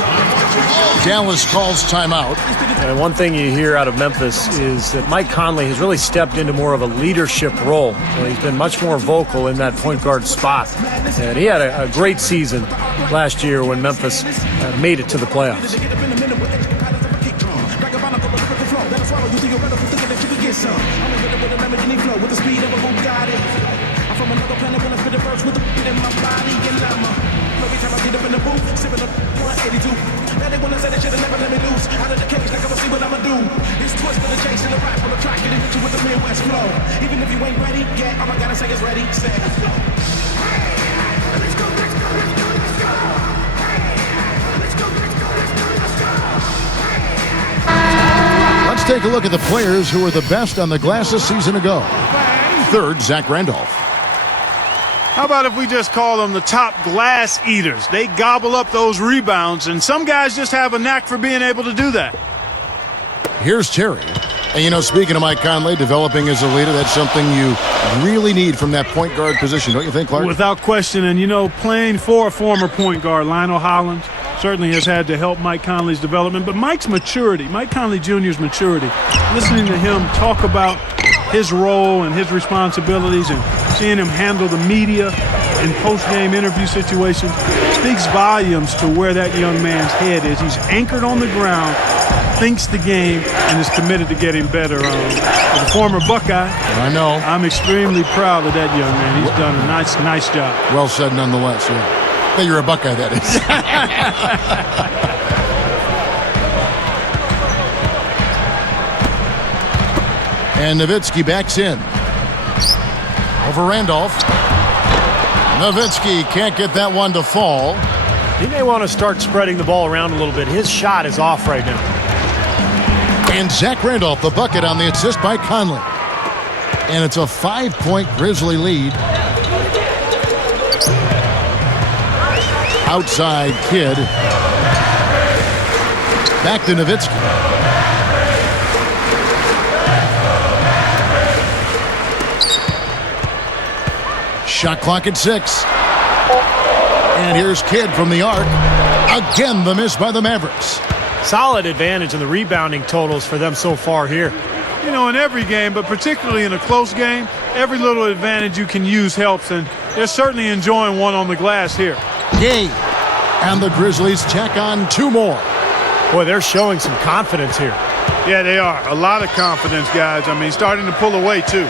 Dallas calls timeout. And one thing you hear out of Memphis is that Mike Conley has really stepped into more of a leadership role. He's been much more vocal in that point guard spot. And he had a great season last year when Memphis made it to the playoffs. Even if you ain't ready, get all I gotta say is ready, say. Let's go, let's go, let's go, let's go. Let's go, let's go, let's go, let's go. take a look at the players who were the best on the glass a season ago. Third, Zach Randolph. How about if we just call them the top glass eaters? They gobble up those rebounds, and some guys just have a knack for being able to do that. Here's Terry. And, you know, speaking of Mike Conley, developing as a leader, that's something you really need from that point guard position, don't you think, Clark? Without question, and, you know, playing for a former point guard, Lionel Hollins, certainly has had to help Mike Conley's development. But Mike's maturity, Mike Conley Jr.'s maturity, listening to him talk about his role and his responsibilities and seeing him handle the media in post-game interview situations speaks volumes to where that young man's head is. He's anchored on the ground, thinks the game, and is committed to getting better. As a former Buckeye, I know. I'm extremely proud of that young man. He's done a nice job. Well said nonetheless, yeah. That you're a Buckeye, that is. And Nowitzki backs in. Over Randolph. Nowitzki can't get that one to fall. He may want to start spreading the ball around a little bit. His shot is off right now. And Zach Randolph, the bucket on the assist by Conley. And it's a 5-point Grizzly lead. Outside Kidd. Back to Nowitzki. Shot clock at 6. And here's Kidd from the arc. Again, the miss by the Mavericks. Solid advantage in the rebounding totals for them so far here. You know, in every game, but particularly in a close game, every little advantage you can use helps, and they're certainly enjoying one on the glass here. Gay. And the Grizzlies check on 2 more. Boy, they're showing some confidence here. Yeah, they are. A lot of confidence, guys. I mean, starting to pull away, too.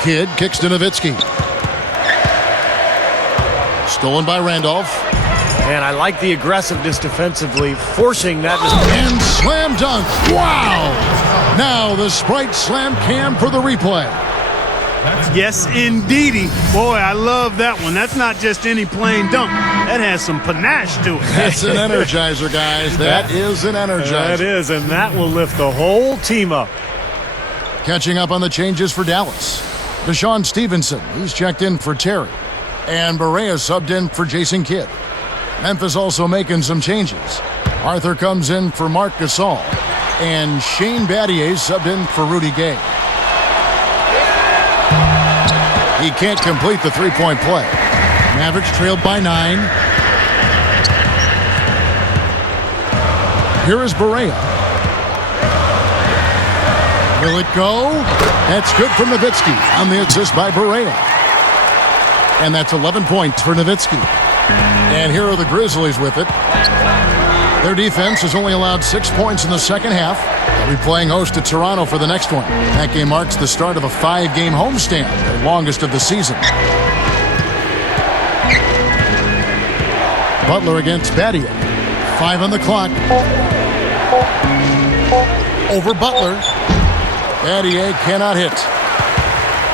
Kidd kicks to Nowitzki. Stolen by Randolph. And I like the aggressiveness defensively, forcing that. And slam dunk. Wow! Now the Sprite slam cam for the replay. Yes, indeedy. Boy, I love that one. That's not just any plain dunk. That has some panache to it. That's an energizer, guys. That is an energizer. That is, and that will lift the whole team up. Catching up on the changes for Dallas. Deshaun Stevenson, he's checked in for Terry. And Barea subbed in for Jason Kidd. Memphis also making some changes. Arthur comes in for Marc Gasol. And Shane Battier subbed in for Rudy Gay. He can't complete the three-point play. Mavericks trailed by 9. Here is Barea. Will it go? That's good from Nowitzki on the assist by Barea. And that's 11 points for Nowitzki. And here are the Grizzlies with it. Their defense has only allowed 6 points in the second half. They'll be playing host to Toronto for the next one. That game marks the start of a 5-game homestand, the longest of the season. Butler against Battier. 5 on the clock. Over Butler. Battier cannot hit.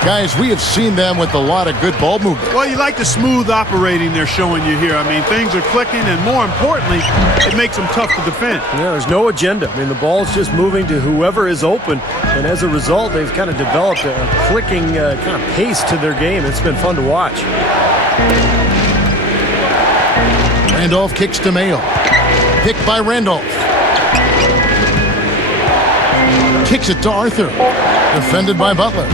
Guys, we have seen them with a lot of good ball movement. Well, you like the smooth operating they're showing you here. I mean, things are clicking, and more importantly, it makes them tough to defend. Yeah, there's no agenda. I mean, the ball's just moving to whoever is open, and as a result, they've kind of developed a clicking kind of pace to their game. It's been fun to watch. Randolph kicks to Mayo. Picked by Randolph. Kicks it to Arthur. Defended by Butler.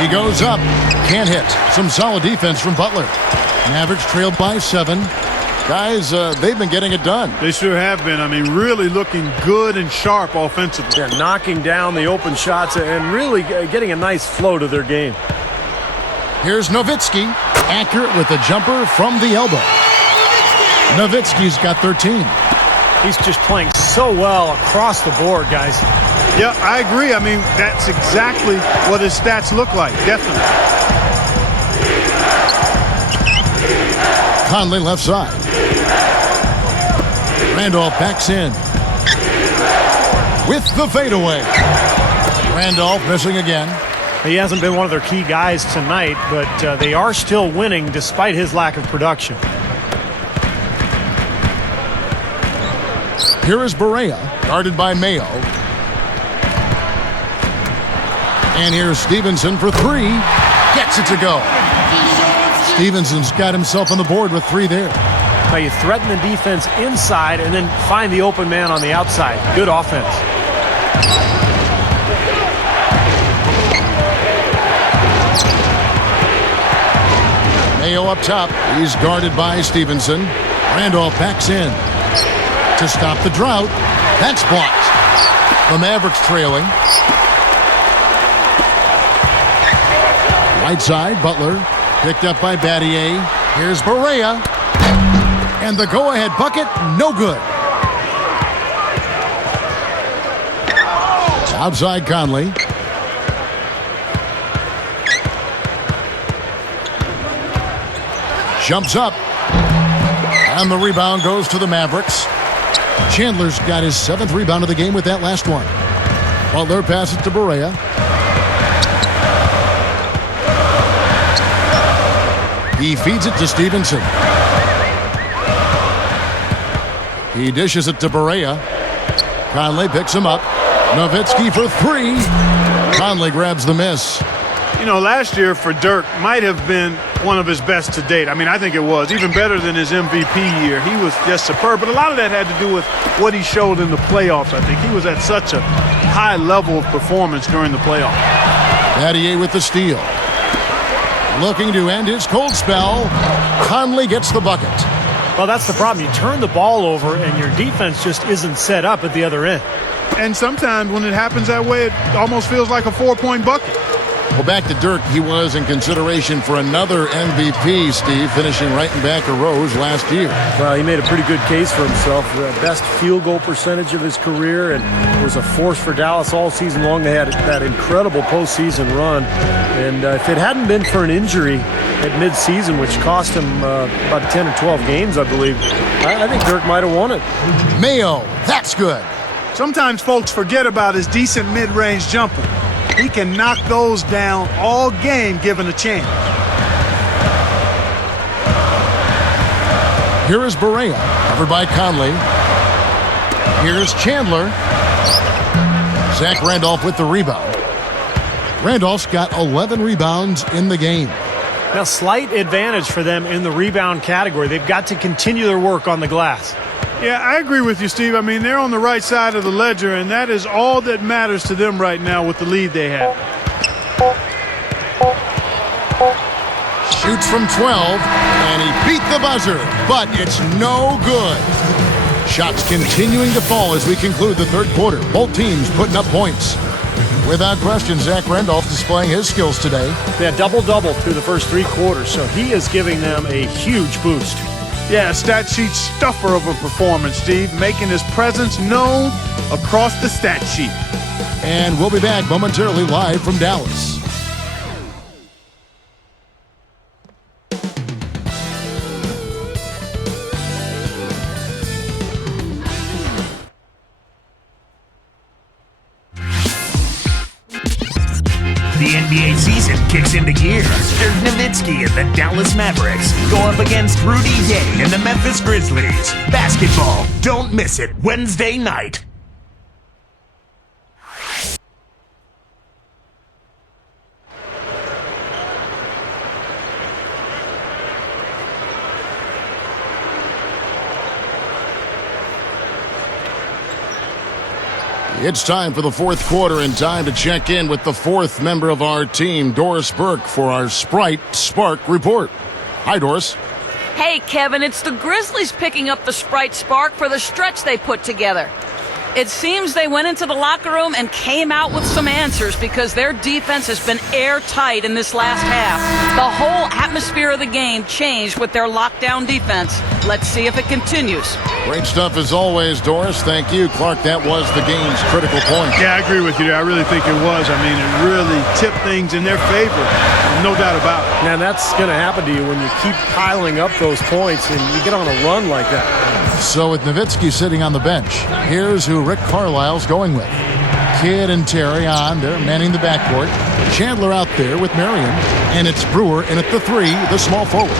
He goes up. Can't hit. Some solid defense from Butler. Mavericks trailed by 7. Guys, they've been getting it done. They sure have been. I mean, really looking good and sharp offensively. They're knocking down the open shots and really getting a nice flow to their game. Here's Nowitzki. Accurate with a jumper from the elbow. Nowitzki's got 13. He's just playing so well across the board, guys. Yeah, I agree. I mean, that's exactly what his stats look like. Definitely. Conley left side. Randolph backs in. With the fadeaway. Randolph missing again. He hasn't been one of their key guys tonight, but they are still winning despite his lack of production. Here is Barea, guarded by Mayo. And here's Stevenson for three. Gets it to go. Stevenson's got himself on the board with three there. Now you threaten the defense inside and then find the open man on the outside. Good offense. Mayo up top. He's guarded by Stevenson. Randolph backs in to stop the drought. That's blocked. The Mavericks trailing. Right side, Butler. Picked up by Battier. Here's Barea. And the go-ahead bucket, no good. Outside Conley. Jumps up. And the rebound goes to the Mavericks. Chandler's got his 7th rebound of the game with that last one. Butler passes to Barea. He feeds it to Stevenson. He dishes it to Barea. Conley picks him up. Nowitzki for three. Conley grabs the miss. You know, last year for Dirk might have been one of his best to date. I mean, I think it was. Even better than his MVP year. He was just superb. But a lot of that had to do with what he showed in the playoffs, I think. He was at such a high level of performance during the playoffs. Battier with the steal. Looking to end his cold spell. Conley gets the bucket. Well, that's the problem. You turn the ball over and your defense just isn't set up at the other end. And sometimes when it happens that way, it almost feels like a 4-point bucket. Well, back to Dirk. He was in consideration for another MVP, Steve, finishing right in back of Rose last year. Well, he made a pretty good case for himself. The best field goal percentage of his career and was a force for Dallas all season long. They had that incredible postseason run. And if it hadn't been for an injury at midseason, which cost him about 10 or 12 games, I believe, I think Dirk might have won it. Mayo, that's good. Sometimes folks forget about his decent mid-range jumper. He can knock those down all game given a chance. Here is Barea, covered by Conley. Here's Chandler. Zach Randolph with the rebound. Randolph's got 11 rebounds in the game. Now, slight advantage for them in the rebound category. They've got to continue their work on the glass. Yeah, I agree with you, Steve. I mean, they're on the right side of the ledger, and that is all that matters to them right now with the lead they have. Shoots from 12, and he beat the buzzer, but it's no good. Shots continuing to fall as we conclude the third quarter. Both teams putting up points. Without question, Zach Randolph displaying his skills today. Yeah, double-double through the first 3 quarters, so he is giving them a huge boost. Yeah, stat sheet stuffer of a performance, Steve, making his presence known across the stat sheet. And we'll be back momentarily live from Dallas. The NBA season kicks into gear. Dirk Nowitzki and the Dallas Mavericks go up against Rudy Gay and the Memphis Grizzlies. Basketball, don't miss it Wednesday night. It's time for the fourth quarter and time to check in with the fourth member of our team, Doris Burke, for our Sprite Spark Report. Hi, Doris. Hey, Kevin, it's the Grizzlies picking up the Sprite Spark for the stretch they put together. It seems they went into the locker room and came out with some answers because their defense has been airtight in this last half. The whole atmosphere of the game changed with their lockdown defense. Let's see if it continues. Great stuff as always, Doris. Thank you. Clark, that was the game's critical point. Yeah, I agree with you there. I really think it was. I mean, it really tipped things in their favor. No doubt about it. Man, that's going to happen to you when you keep piling up those points and you get on a run like that. So with Nowitzki sitting on the bench, here's who Rick Carlisle's going with. Kidd and Terry on. They're manning the backcourt. Chandler out there with Marion. And it's Brewer in at the 3, the small forward.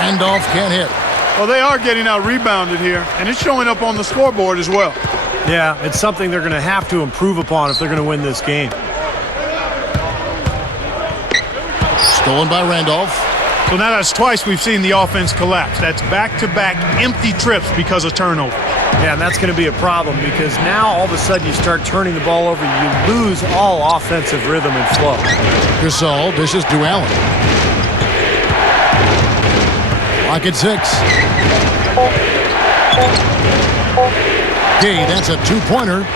Randolph can't hit. Well, they are getting out-rebounded here, and it's showing up on the scoreboard as well. Yeah, it's something they're going to have to improve upon if they're going to win this game. Stolen by Randolph. So now that's twice we've seen the offense collapse. That's back-to-back empty trips because of turnover. Yeah, and that's going to be a problem because now all of a sudden you start turning the ball over, you lose all offensive rhythm and flow. Gasol dishes to Allen. Lock at 6. Gay, that's a two-pointer.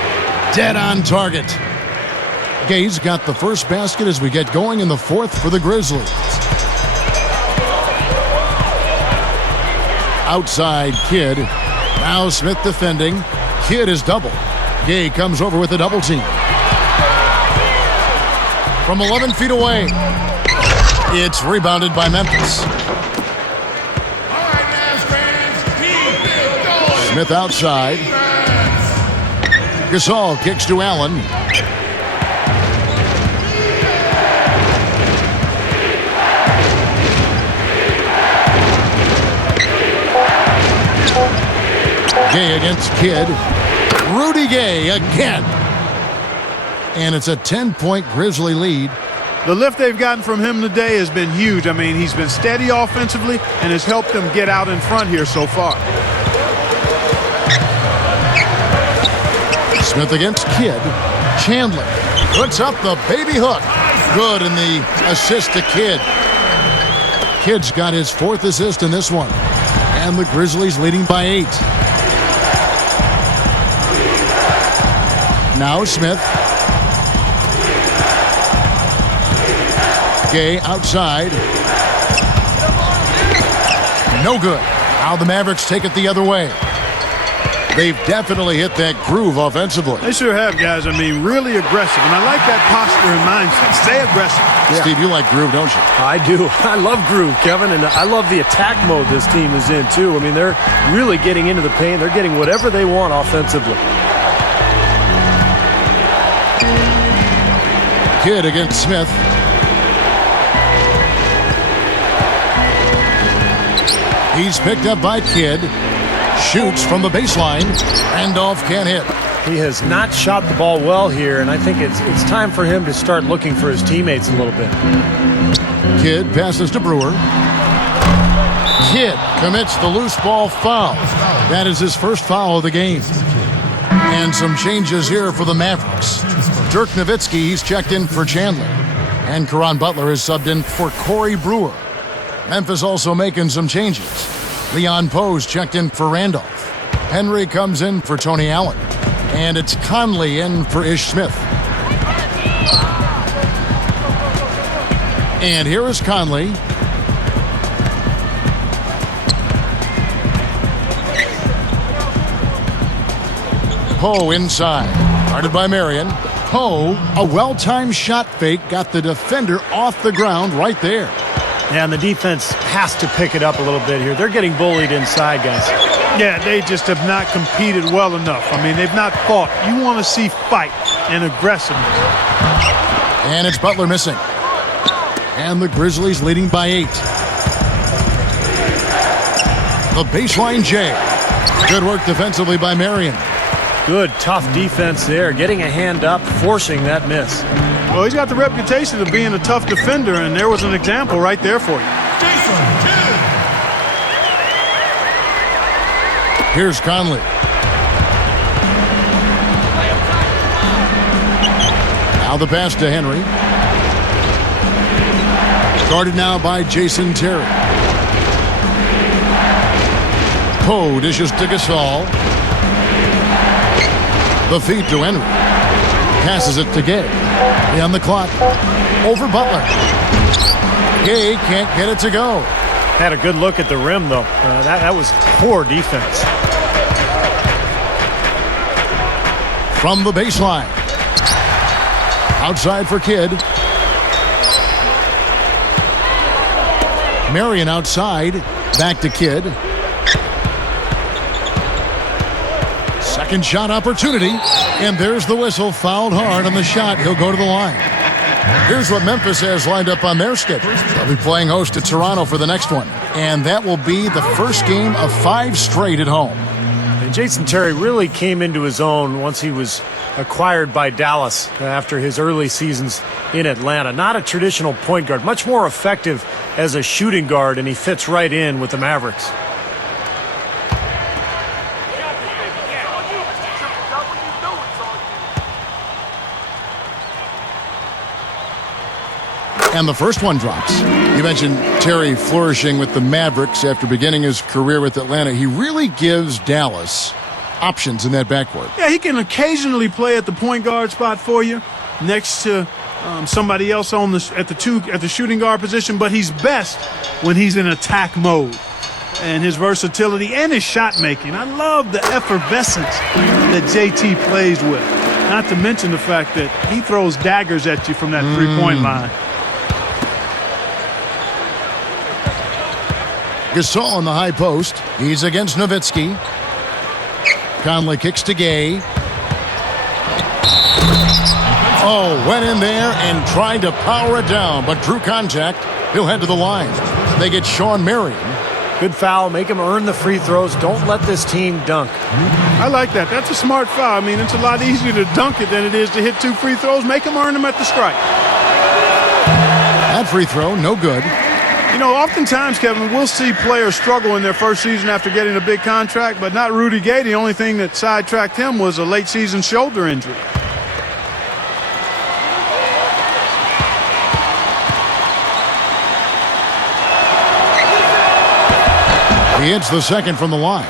Dead on target. Gay's got the first basket as we get going in the fourth for the Grizzlies. Outside Kidd. Now Smith defending. Kidd is doubled. Gay comes over with a double team. From 11 feet away. It's rebounded by Memphis. Smith outside. Gasol kicks to Allen. Gay against Kidd. Rudy Gay again. And it's a 10-point Grizzly lead. The lift they've gotten from him today has been huge. I mean, he's been steady offensively and has helped them get out in front here so far. Smith against Kidd. Chandler puts up the baby hook. Good in the assist to Kidd. Kidd's got his fourth assist in this one. And the Grizzlies leading by 8. Now Smith. Gay outside. No good. Now the Mavericks take it the other way. They've definitely hit that groove offensively. They sure have, guys. I mean, really aggressive. And I like that posture and mindset. Stay aggressive. Yeah. Steve, you like groove, don't you? I do. I love groove, Kevin, and I love the attack mode this team is in, too. I mean, they're really getting into the paint. They're getting whatever they want offensively. Kidd against Smith. He's picked up by Kidd. Shoots from the baseline. Randolph can't hit. He has not shot the ball well here, and I think it's time for him to start looking for his teammates a little bit. Kidd passes to Brewer. Kidd commits the loose ball foul. That is his first foul of the game. And some changes here for the Mavericks. Dirk Nowitzki, he's checked in for Chandler. And Caron Butler is subbed in for Corey Brewer. Memphis also making some changes. Leon Poe's checked in for Randolph. Henry comes in for Tony Allen. And it's Conley in for Ish Smith. And here is Conley. Poe inside. Guarded by Marion. Poe, a well-timed shot fake, got the defender off the ground right there. Yeah, and the defense has to pick it up a little bit here. They're getting bullied inside, guys. Yeah, they just have not competed well enough. I mean, they've not fought. You want to see fight and aggressiveness. And it's Butler missing. And the Grizzlies leading by 8. The baseline J. Good work defensively by Marion. Good, tough defense there. Getting a hand up, forcing that miss. Well, he's got the reputation of being a tough defender, and there was an example right there for you. Here's Conley. Now the pass to Henry. Guarded now by Jason Terry. Poe dishes to Gasol. The feed to Henry. Passes it to Gay. On the clock. Over Butler. Gay can't get it to go. Had a good look at the rim, though. That was poor defense. From the baseline. Outside for Kidd. Marion outside. Back to Kidd. Second shot opportunity. And there's the whistle. Fouled hard on the shot. He'll go to the line. Here's what Memphis has lined up on their schedule. They'll be playing host to Toronto for the next one. And that will be the first game of 5 straight at home. And Jason Terry really came into his own once he was acquired by Dallas after his early seasons in Atlanta. Not a traditional point guard, much more effective as a shooting guard, and he fits right in with the Mavericks. And the first one drops. You mentioned Terry flourishing with the Mavericks after beginning his career with Atlanta. He really gives Dallas options in that backcourt. Yeah, he can occasionally play at the point guard spot for you next to somebody else at the shooting guard position, but he's best when he's in attack mode. And his versatility and his shot making. I love the effervescence that JT plays with. Not to mention the fact that he throws daggers at you from that three-point line. Gasol in the high post. He's against Nowitzki. Conley kicks to Gay. Oh, went in there and tried to power it down, but drew contact. He'll head to the line. They get Sean Marion. Good foul. Make him earn the free throws. Don't let this team dunk. I like that. That's a smart foul. I mean, it's a lot easier to dunk it than it is to hit 2 free throws. Make him earn them at the strike. That free throw, no good. You know, oftentimes, Kevin, we'll see players struggle in their first season after getting a big contract, but not Rudy Gay. The only thing that sidetracked him was a late season shoulder injury. He hits the second from the line.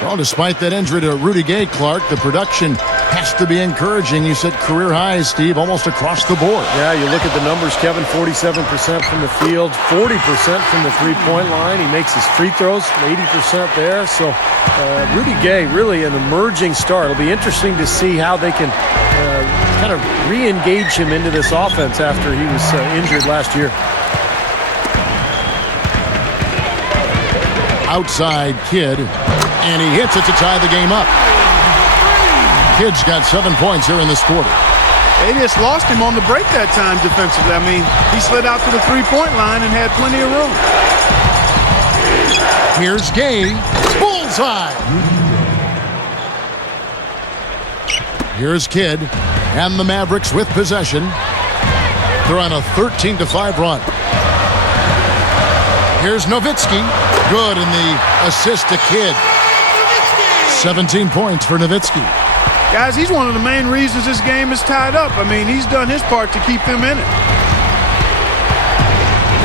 Well, despite that injury to Rudy Gay, Clark, the production has to be encouraging. You said career highs, Steve, almost across the board. Yeah, you look at the numbers, Kevin, 47% from the field, 40% from the three-point line. He makes his free throws, 80% there. So Rudy Gay, really an emerging star. It'll be interesting to see how they can kind of re-engage him into this offense after he was injured last year. Outside Kidd, and he hits it to tie the game up. Kidd's got 7 points here in this quarter. They just lost him on the break that time defensively. I mean, he slid out to the three-point line and had plenty of room. Here's Gay. Bullseye! Here's Kidd, and the Mavericks with possession. They're on a 13-5 run. Here's Nowitzki. Good in the assist to Kidd. 17 points for Nowitzki. Guys, he's one of the main reasons this game is tied up. I mean, he's done his part to keep them in it.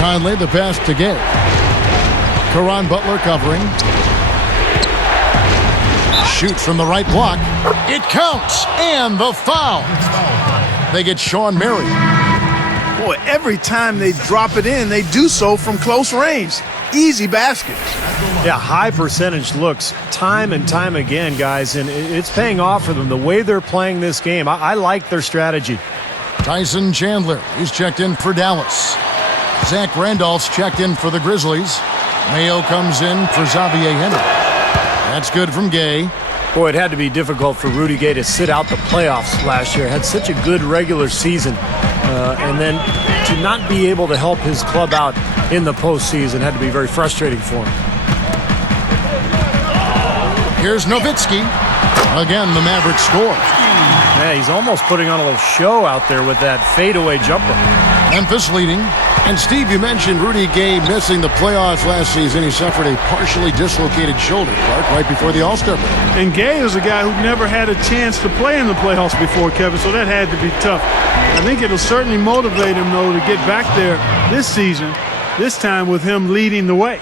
Conley, the pass to Gay. Caron Butler covering. Shoots from the right block. It counts, and the foul. They get Sean Marion. Boy, every time they drop it in, they do so from close range. Easy baskets. Yeah, high percentage looks time and time again, guys, and it's paying off for them. The way they're playing this game, I like their strategy. Tyson Chandler, he's checked in for Dallas. Zach Randolph's checked in for the Grizzlies. Mayo comes in for Xavier Henry. That's good from Gay. Boy, it had to be difficult for Rudy Gay to sit out the playoffs last year. Had such a good regular season, and then to not be able to help his club out in the postseason had to be very frustrating for him. Here's Nowitzki. Again, the Mavericks score. Yeah, he's almost putting on a little show out there with that fadeaway jumper. Memphis leading. And Steve, you mentioned Rudy Gay missing the playoffs last season. He suffered a partially dislocated shoulder, Clark, right before the All-Star break. And Gay is a guy who never had a chance to play in the playoffs before, Kevin, so that had to be tough. I think it'll certainly motivate him, though, to get back there this season, this time with him leading the way.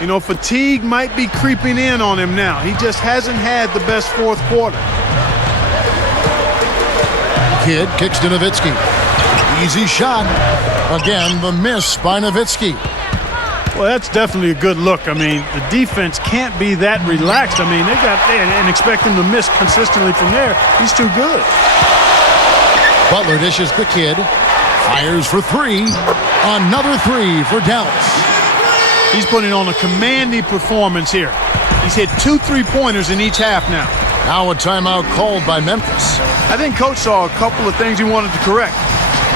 You know, fatigue might be creeping in on him now. He just hasn't had the best fourth quarter. Kidd kicks to Nowitzki. Easy shot. Again, the miss by Nowitzki. Well, that's definitely a good look. I mean, the defense can't be that relaxed. I mean, and expect him to miss consistently from there. He's too good. Butler dishes the Kidd. Fires for three. Another three for Dallas. He's putting on a commanding performance here. He's hit 2 3-pointers in each half now. Now a timeout called by Memphis. I think Coach saw a couple of things he wanted to correct.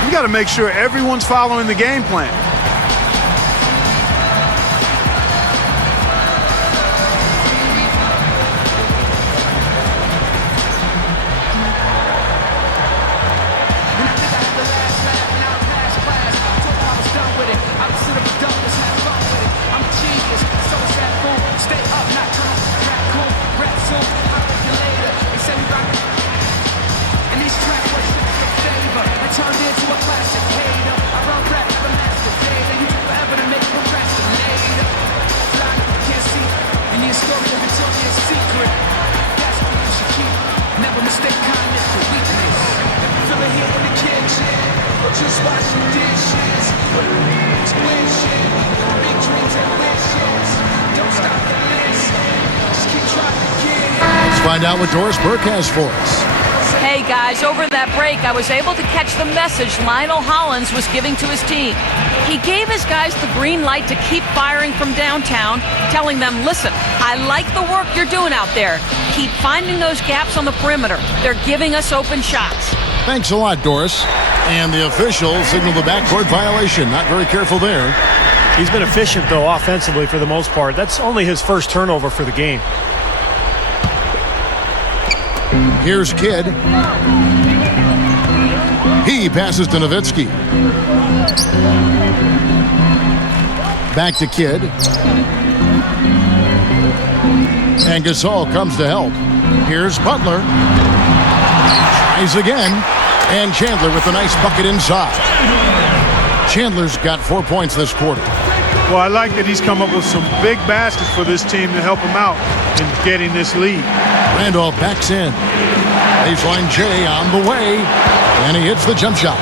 You got to make sure everyone's following the game plan. find out what Doris Burke has for us. Hey guys, over that break, I was able to catch the message Lionel Hollins was giving to his team. He gave his guys the green light to keep firing from downtown, telling them, listen, I like the work you're doing out there. Keep finding those gaps on the perimeter. They're giving us open shots. Thanks a lot, Doris. And the official signaled the backcourt violation. Not very careful there. He's been efficient, though, offensively for the most part. That's only his first turnover for the game. Here's Kidd. He passes to Nowitzki. Back to Kidd. And Gasol comes to help. Here's Butler. Tries again. And Chandler with a nice bucket inside. Chandler's got 4 points this quarter. Well, I like that he's come up with some big baskets for this team to help him out in getting this lead. Randolph backs in. Baseline J on the way. And he hits the jump shot.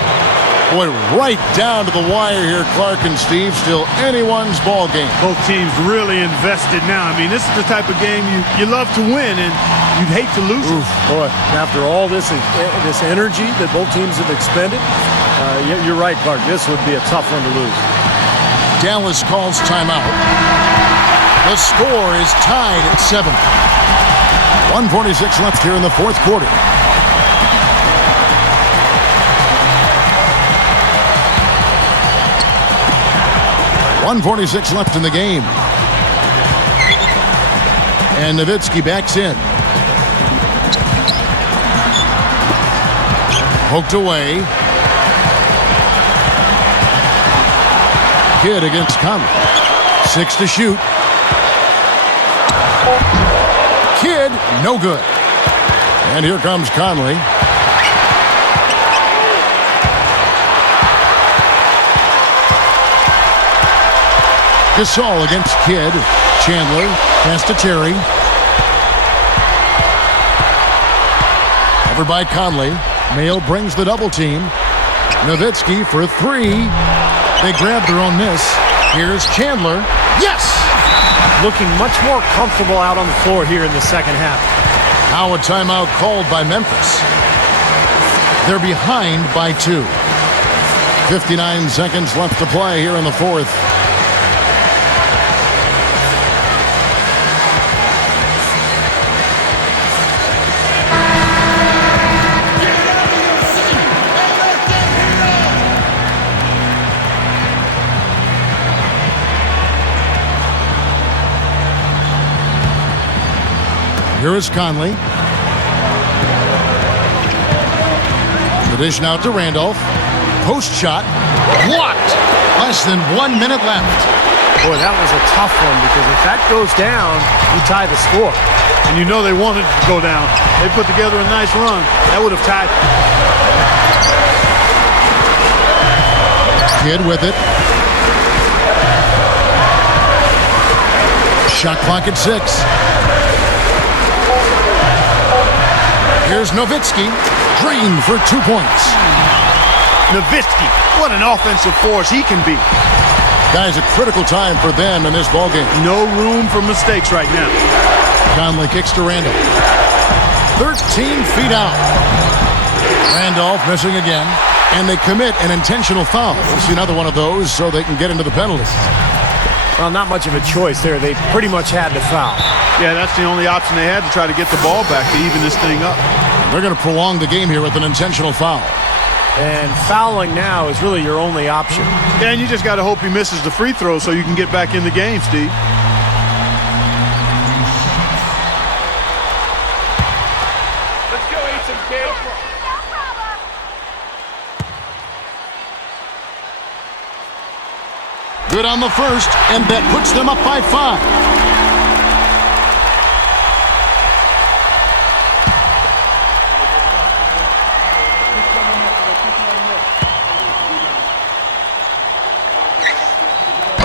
Boy, right down to the wire here, Clark and Steve. Still anyone's ball game. Both teams really invested now. I mean, this is the type of game you love to win, and you'd hate to lose it. Boy, after all this energy that both teams have expended, you're right, Clark. This would be a tough one to lose. Dallas calls timeout. The score is tied at 7. 1:46 left here in the fourth quarter. .146 left in the game. And Nowitzki backs in. Poked away. Kidd against Conley. 6 to shoot. Kidd, no good. And here comes Conley. Gasol against Kidd. Chandler pass to Terry. Covered by Conley. Mayo brings the double team. Nowitzki for 3. They grab their own miss. Here's Chandler. Yes! Looking much more comfortable out on the floor here in the second half. Now a timeout called by Memphis. They're behind by 2. 59 seconds left to play here in the fourth. Here is Conley. The dish now to Randolph. Post shot. Blocked. Less than 1 minute left. Boy, that was a tough one because if that goes down, you tie the score. And you know they wanted it to go down. They put together a nice run. That would have tied. Kidd with it. Shot clock at 6. Here's Nowitzki. Green for 2 points. Nowitzki, what an offensive force he can be. Guys, a critical time for them in this ballgame. No room for mistakes right now. Conley kicks to Randolph. 13 feet out. Randolph missing again. And they commit an intentional foul. We'll see another one of those so they can get into the penalties. Well, not much of a choice there. They pretty much had to foul. Yeah, that's the only option they had to try to get the ball back to even this thing up. They're going to prolong the game here with an intentional foul. And fouling now is really your only option. Yeah, and you just got to hope he misses the free throw so you can get back in the game, Steve. Let's go eat some cake. Good on the first, and that puts them up by 5.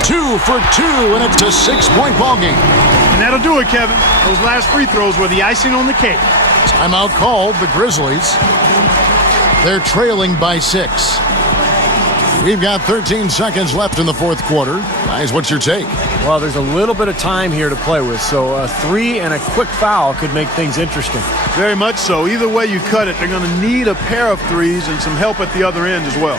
Two for 2, and it's a 6-point ball game. And that'll do it, Kevin. Those last free throws were the icing on the cake. Timeout called, the Grizzlies. They're trailing by 6. We've got 13 seconds left in the fourth quarter. Guys, what's your take? Well, there's a little bit of time here to play with, so a 3 and a quick foul could make things interesting. Very much so. Either way you cut it, they're going to need a pair of threes and some help at the other end as well.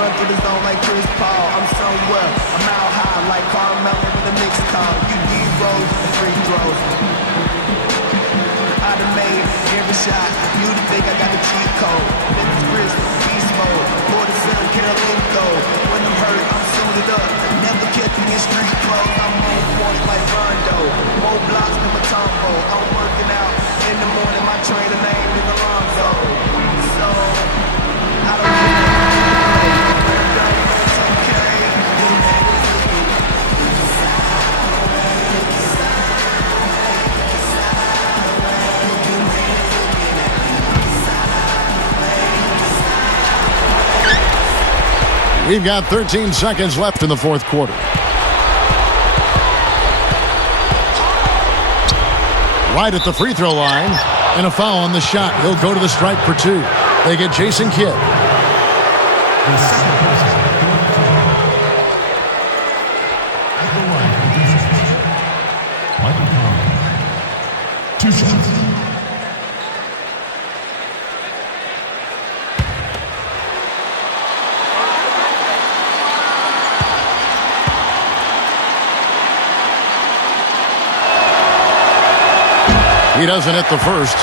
Run through the zone like Chris Paul. I'm somewhere, I'm out high like Carmelo with a mixed call. You need rolls and free throws. I done made every shot. You think I got the cheat code? Memphis Grizzlies, beast mode. For the center, Carolingo. When I'm hurt, I'm suited up. Never kept me in street clothes. I'm on point like Rondo. More blocks than Matumbo. I'm working out in the morning. My trainer name is Alonzo. So I don't care. We've got 13 seconds left in the fourth quarter. Right at the free throw line, and a foul on the shot. He'll go to the stripe for 2. They get Jason Kidd. Two shots. He doesn't hit the first.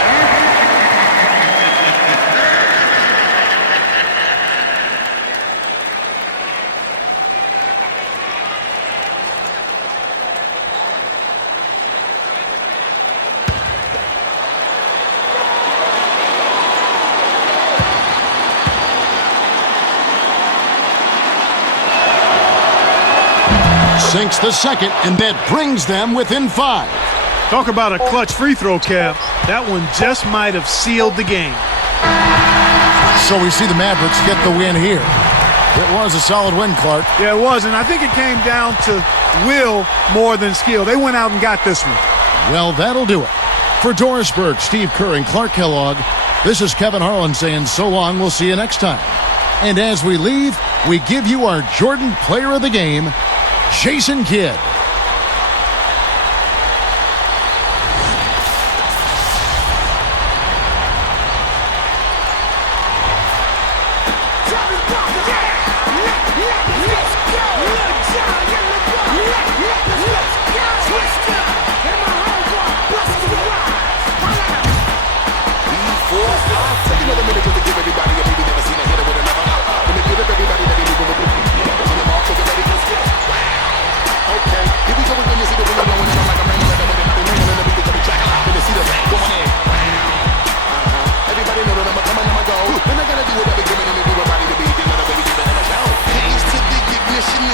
Sinks the second, and that brings them within 5. Talk about a clutch free throw, Cap. That one just might have sealed the game. So we see the Mavericks get the win here. It was a solid win, Clark. Yeah, it was, and I think it came down to will more than skill. They went out and got this one. Well, that'll do it. For Doris Burke, Steve Kerr, and Clark Kellogg, this is Kevin Harlan saying so long. We'll see you next time. And as we leave, we give you our Jordan Player of the Game, Jason Kidd.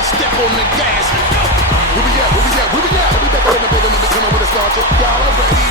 Step on the gas. Where we at? Where we at? Where we at? We back in the building and becoming with a starter. Y'all already